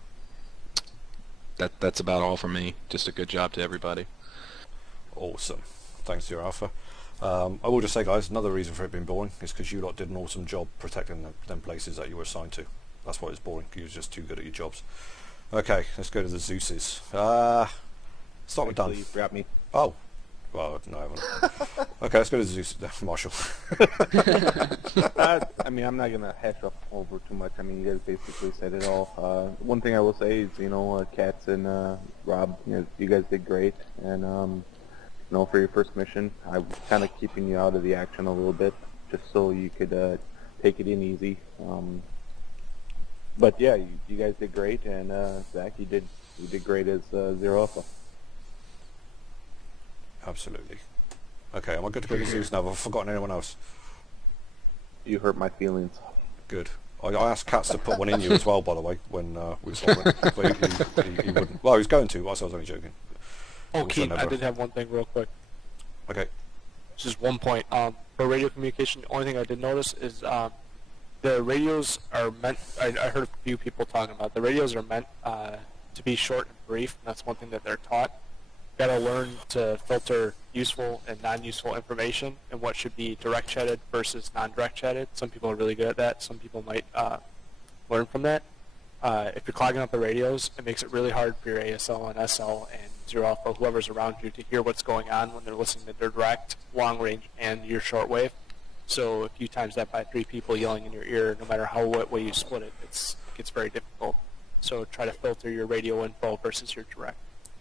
that's about all from me. Just a good job to everybody. Awesome. Thanks to your Alpha. I will just say, guys, another reason for it being boring is because you lot did an awesome job protecting them places that you were assigned to. That's why it's boring. You were just too good at your jobs. Okay, let's go to the Zeuses. Start with done. You grabbed me. Oh. Well, no, I haven't. Okay, let's go to Zeus. Marshall. I mean, I'm not going to hash up over too much. I mean, you guys basically said it all. One thing I will say is, Katz and Rob, you guys did great. And, for your first mission, I was kind of keeping you out of the action a little bit, just so you could take it in easy. But yeah, you guys did great, and Zach, you did great as Zero Alpha. Absolutely. Okay, am I good to go to Zeus now? I've forgotten anyone else. You hurt my feelings. Good. I asked Katz to put one in you as well, by the way, when we were swapping, but he wouldn't. Well, he was going to, so I was only joking. Oh, Keith, I did have one thing real quick. Okay. Just one point. For radio communication, the only thing I did notice is the radios are meant, I heard a few people talking about, the radios are meant to be short and brief, and that's one thing that they're taught. You gotta learn to filter useful and non-useful information and what should be direct chatted versus non-direct chatted. Some people are really good at that. Some people might learn from that. If you're clogging up the radios, it makes it really hard for your ASL and SL and Zero Alpha, whoever's around you, to hear what's going on when they're listening to their direct, long range, and your shortwave. So if you times that by 3 people yelling in your ear, no matter what way you split it, it gets very difficult. So try to filter your radio info versus your direct.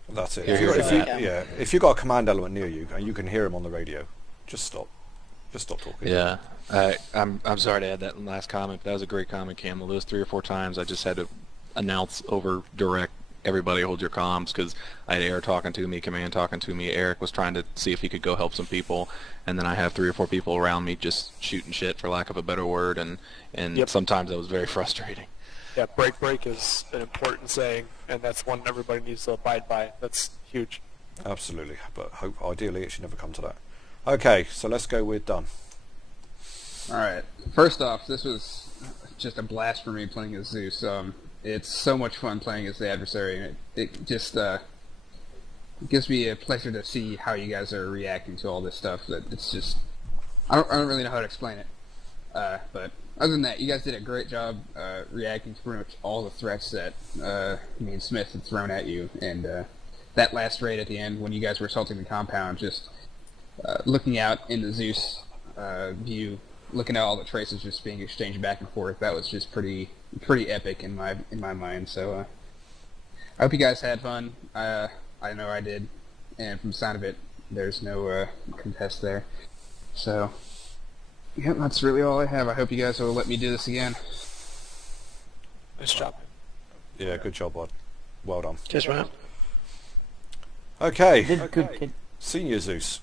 That's it. If you got a command element near you and you can hear him on the radio, just stop. Just stop talking. Yeah. I'm sorry to add that last comment, but that was a great comment, Campbell. There was 3 or 4 times I just had to announce over direct, everybody hold your comms, because I had Eric talking to me, Command talking to me. Eric was trying to see if he could go help some people, and then I have 3 or 4 people around me just shooting shit, for lack of a better word, and sometimes that was very frustrating. Yeah, break is an important saying, and that's one everybody needs to abide by. That's huge. Absolutely, but ideally it should never come to that. Okay, so let's go with done. Alright, first off, this was just a blast for me playing as Zeus. It's so much fun playing as the adversary, and it just gives me a pleasure to see how you guys are reacting to all this stuff. That it's just, I don't really know how to explain it. But other than that, you guys did a great job reacting to pretty much all the threats that me and Smith had thrown at you, and that last raid at the end when you guys were assaulting the compound, just looking out in the Zeus view, looking at all the traces just being exchanged back and forth, that was just pretty epic in my mind. So I hope you guys had fun. I know I did, and from the sound of it, there's no contest there. So yeah, that's really all I have. I hope you guys will let me do this again. Nice job. Yeah, good job, bud. Well done. Cheers, man. Okay. Good. Senior Zeus.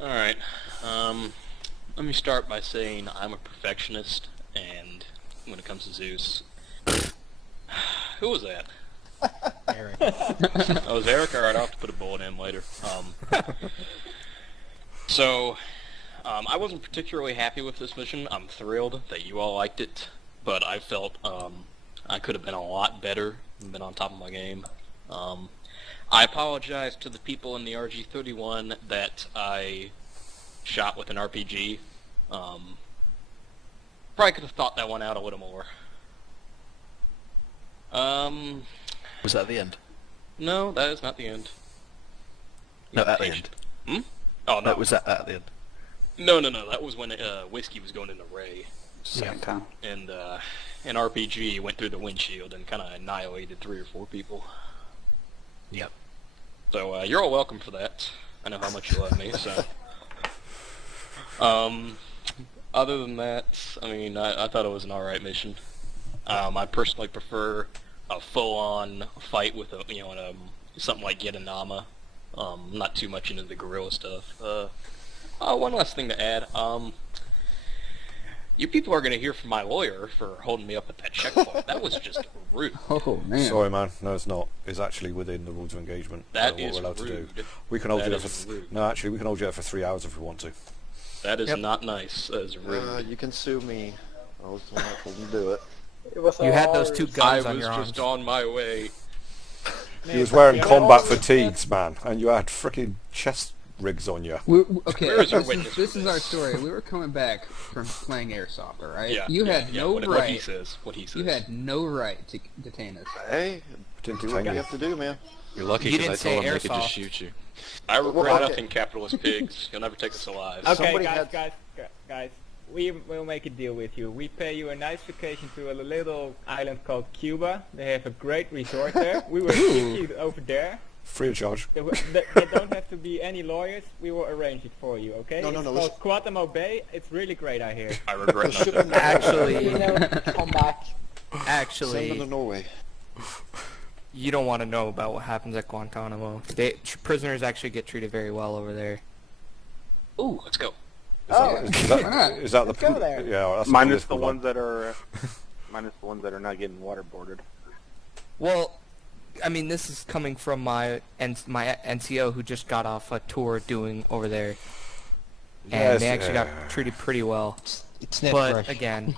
Alright. Let me start by saying I'm a perfectionist, and when it comes to Zeus. Who was that? Eric. Oh, was Eric? Alright, I'll have to put a bullet in later. I wasn't particularly happy with this mission. I'm thrilled that you all liked it, but I felt I could have been a lot better and been on top of my game. I apologize to the people in the RG-31 that I shot with an RPG. Probably could have thought that one out a little more. Was that the end? No, that is not the end. No, at the end. Hmm? Oh, no. That was at the end. No, that was when Whiskey was going into Ray. Second time. And an RPG went through the windshield and kind of annihilated 3 or 4 people. Yep. So you're all welcome for that. I know how much you love me, so... Other than that, I mean, I thought it was an alright mission. I personally prefer a full-on fight with something like Get an Arma. Not too much into the guerrilla stuff. One last thing to add. You people are going to hear from my lawyer for holding me up at that checkpoint. That was just rude. Oh, man. Sorry, man. No, it's not. It's actually within the rules of engagement. That what is we're allowed rude. to do. We can hold That you is there for... rude. No, actually, we can hold you there for 3 hours if we want to. That is not nice. That is rude. You can sue me. I was the one that told you to do it. You had those 2 guns I on was your arms. just on my way. He was wearing combat fatigues, man, and you had freaking chest rigs on you. Okay, Where is your this witness is, this for is our this? story. We were coming back from playing airsoft, all right? Yeah, you yeah, had yeah, no what right. he says. What he says. You had no right to detain us. Hey, Didn't do what detain you you. have to do, man. You're lucky You because didn't I told say them they could just airsoft. shoot you. I regret Well, okay. nothing, capitalist pigs. You'll never take us alive. Okay, Somebody guys, we will make a deal with you. We pay you a nice vacation to a little island called Cuba. They have a great resort there. We will take you over there. Free of charge. There don't have to be any lawyers. We will arrange it for you, okay? No, It's called Guantanamo Bay. It's really great, I hear. I regret nothing. Actually, Come back. Send them to actually, Norway. you don't want to know about what happens at Guantanamo. Prisoners actually get treated very well over there. Ooh, let's go. Is that the... Let's go there. Yeah, that's Minus the political ones that are, not getting waterboarded. Well, I mean, this is coming from my NCO who just got off a tour doing over there, and Yes, they actually got treated pretty well. It's net But rush. again,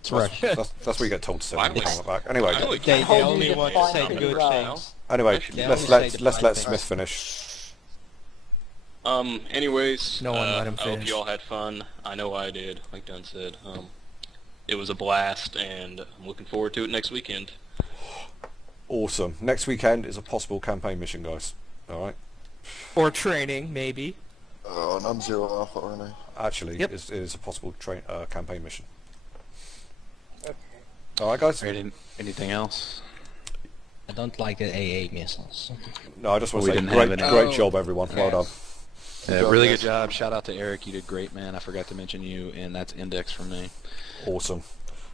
It's rush. That's what you get told to say when you come back. Anyway, They only want to say Fucking good right. things. anyway, They let's only say the let fine Smith things. finish. Anyways, No one let him I hope finish. you all had fun. I know I did, like Dunn said. It was a blast, and I'm looking forward to it next weekend. Awesome. Next weekend is a possible campaign mission, guys. All right. or training maybe. Oh, and I'm 0 Alpha, aren't I? Actually, Yep. it is a possible campaign mission. All right, guys. Anything else? I don't like the AA missiles. No, I just want We to say didn't have great any. job, everyone. Well done. Really good job. Shout out to Eric. You did great, man. I forgot to mention you, and that's index from me. Awesome.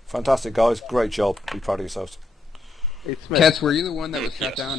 Fantastic, guys. Great job. Be proud of yourselves. Cats, were you the one that was shot Yes. down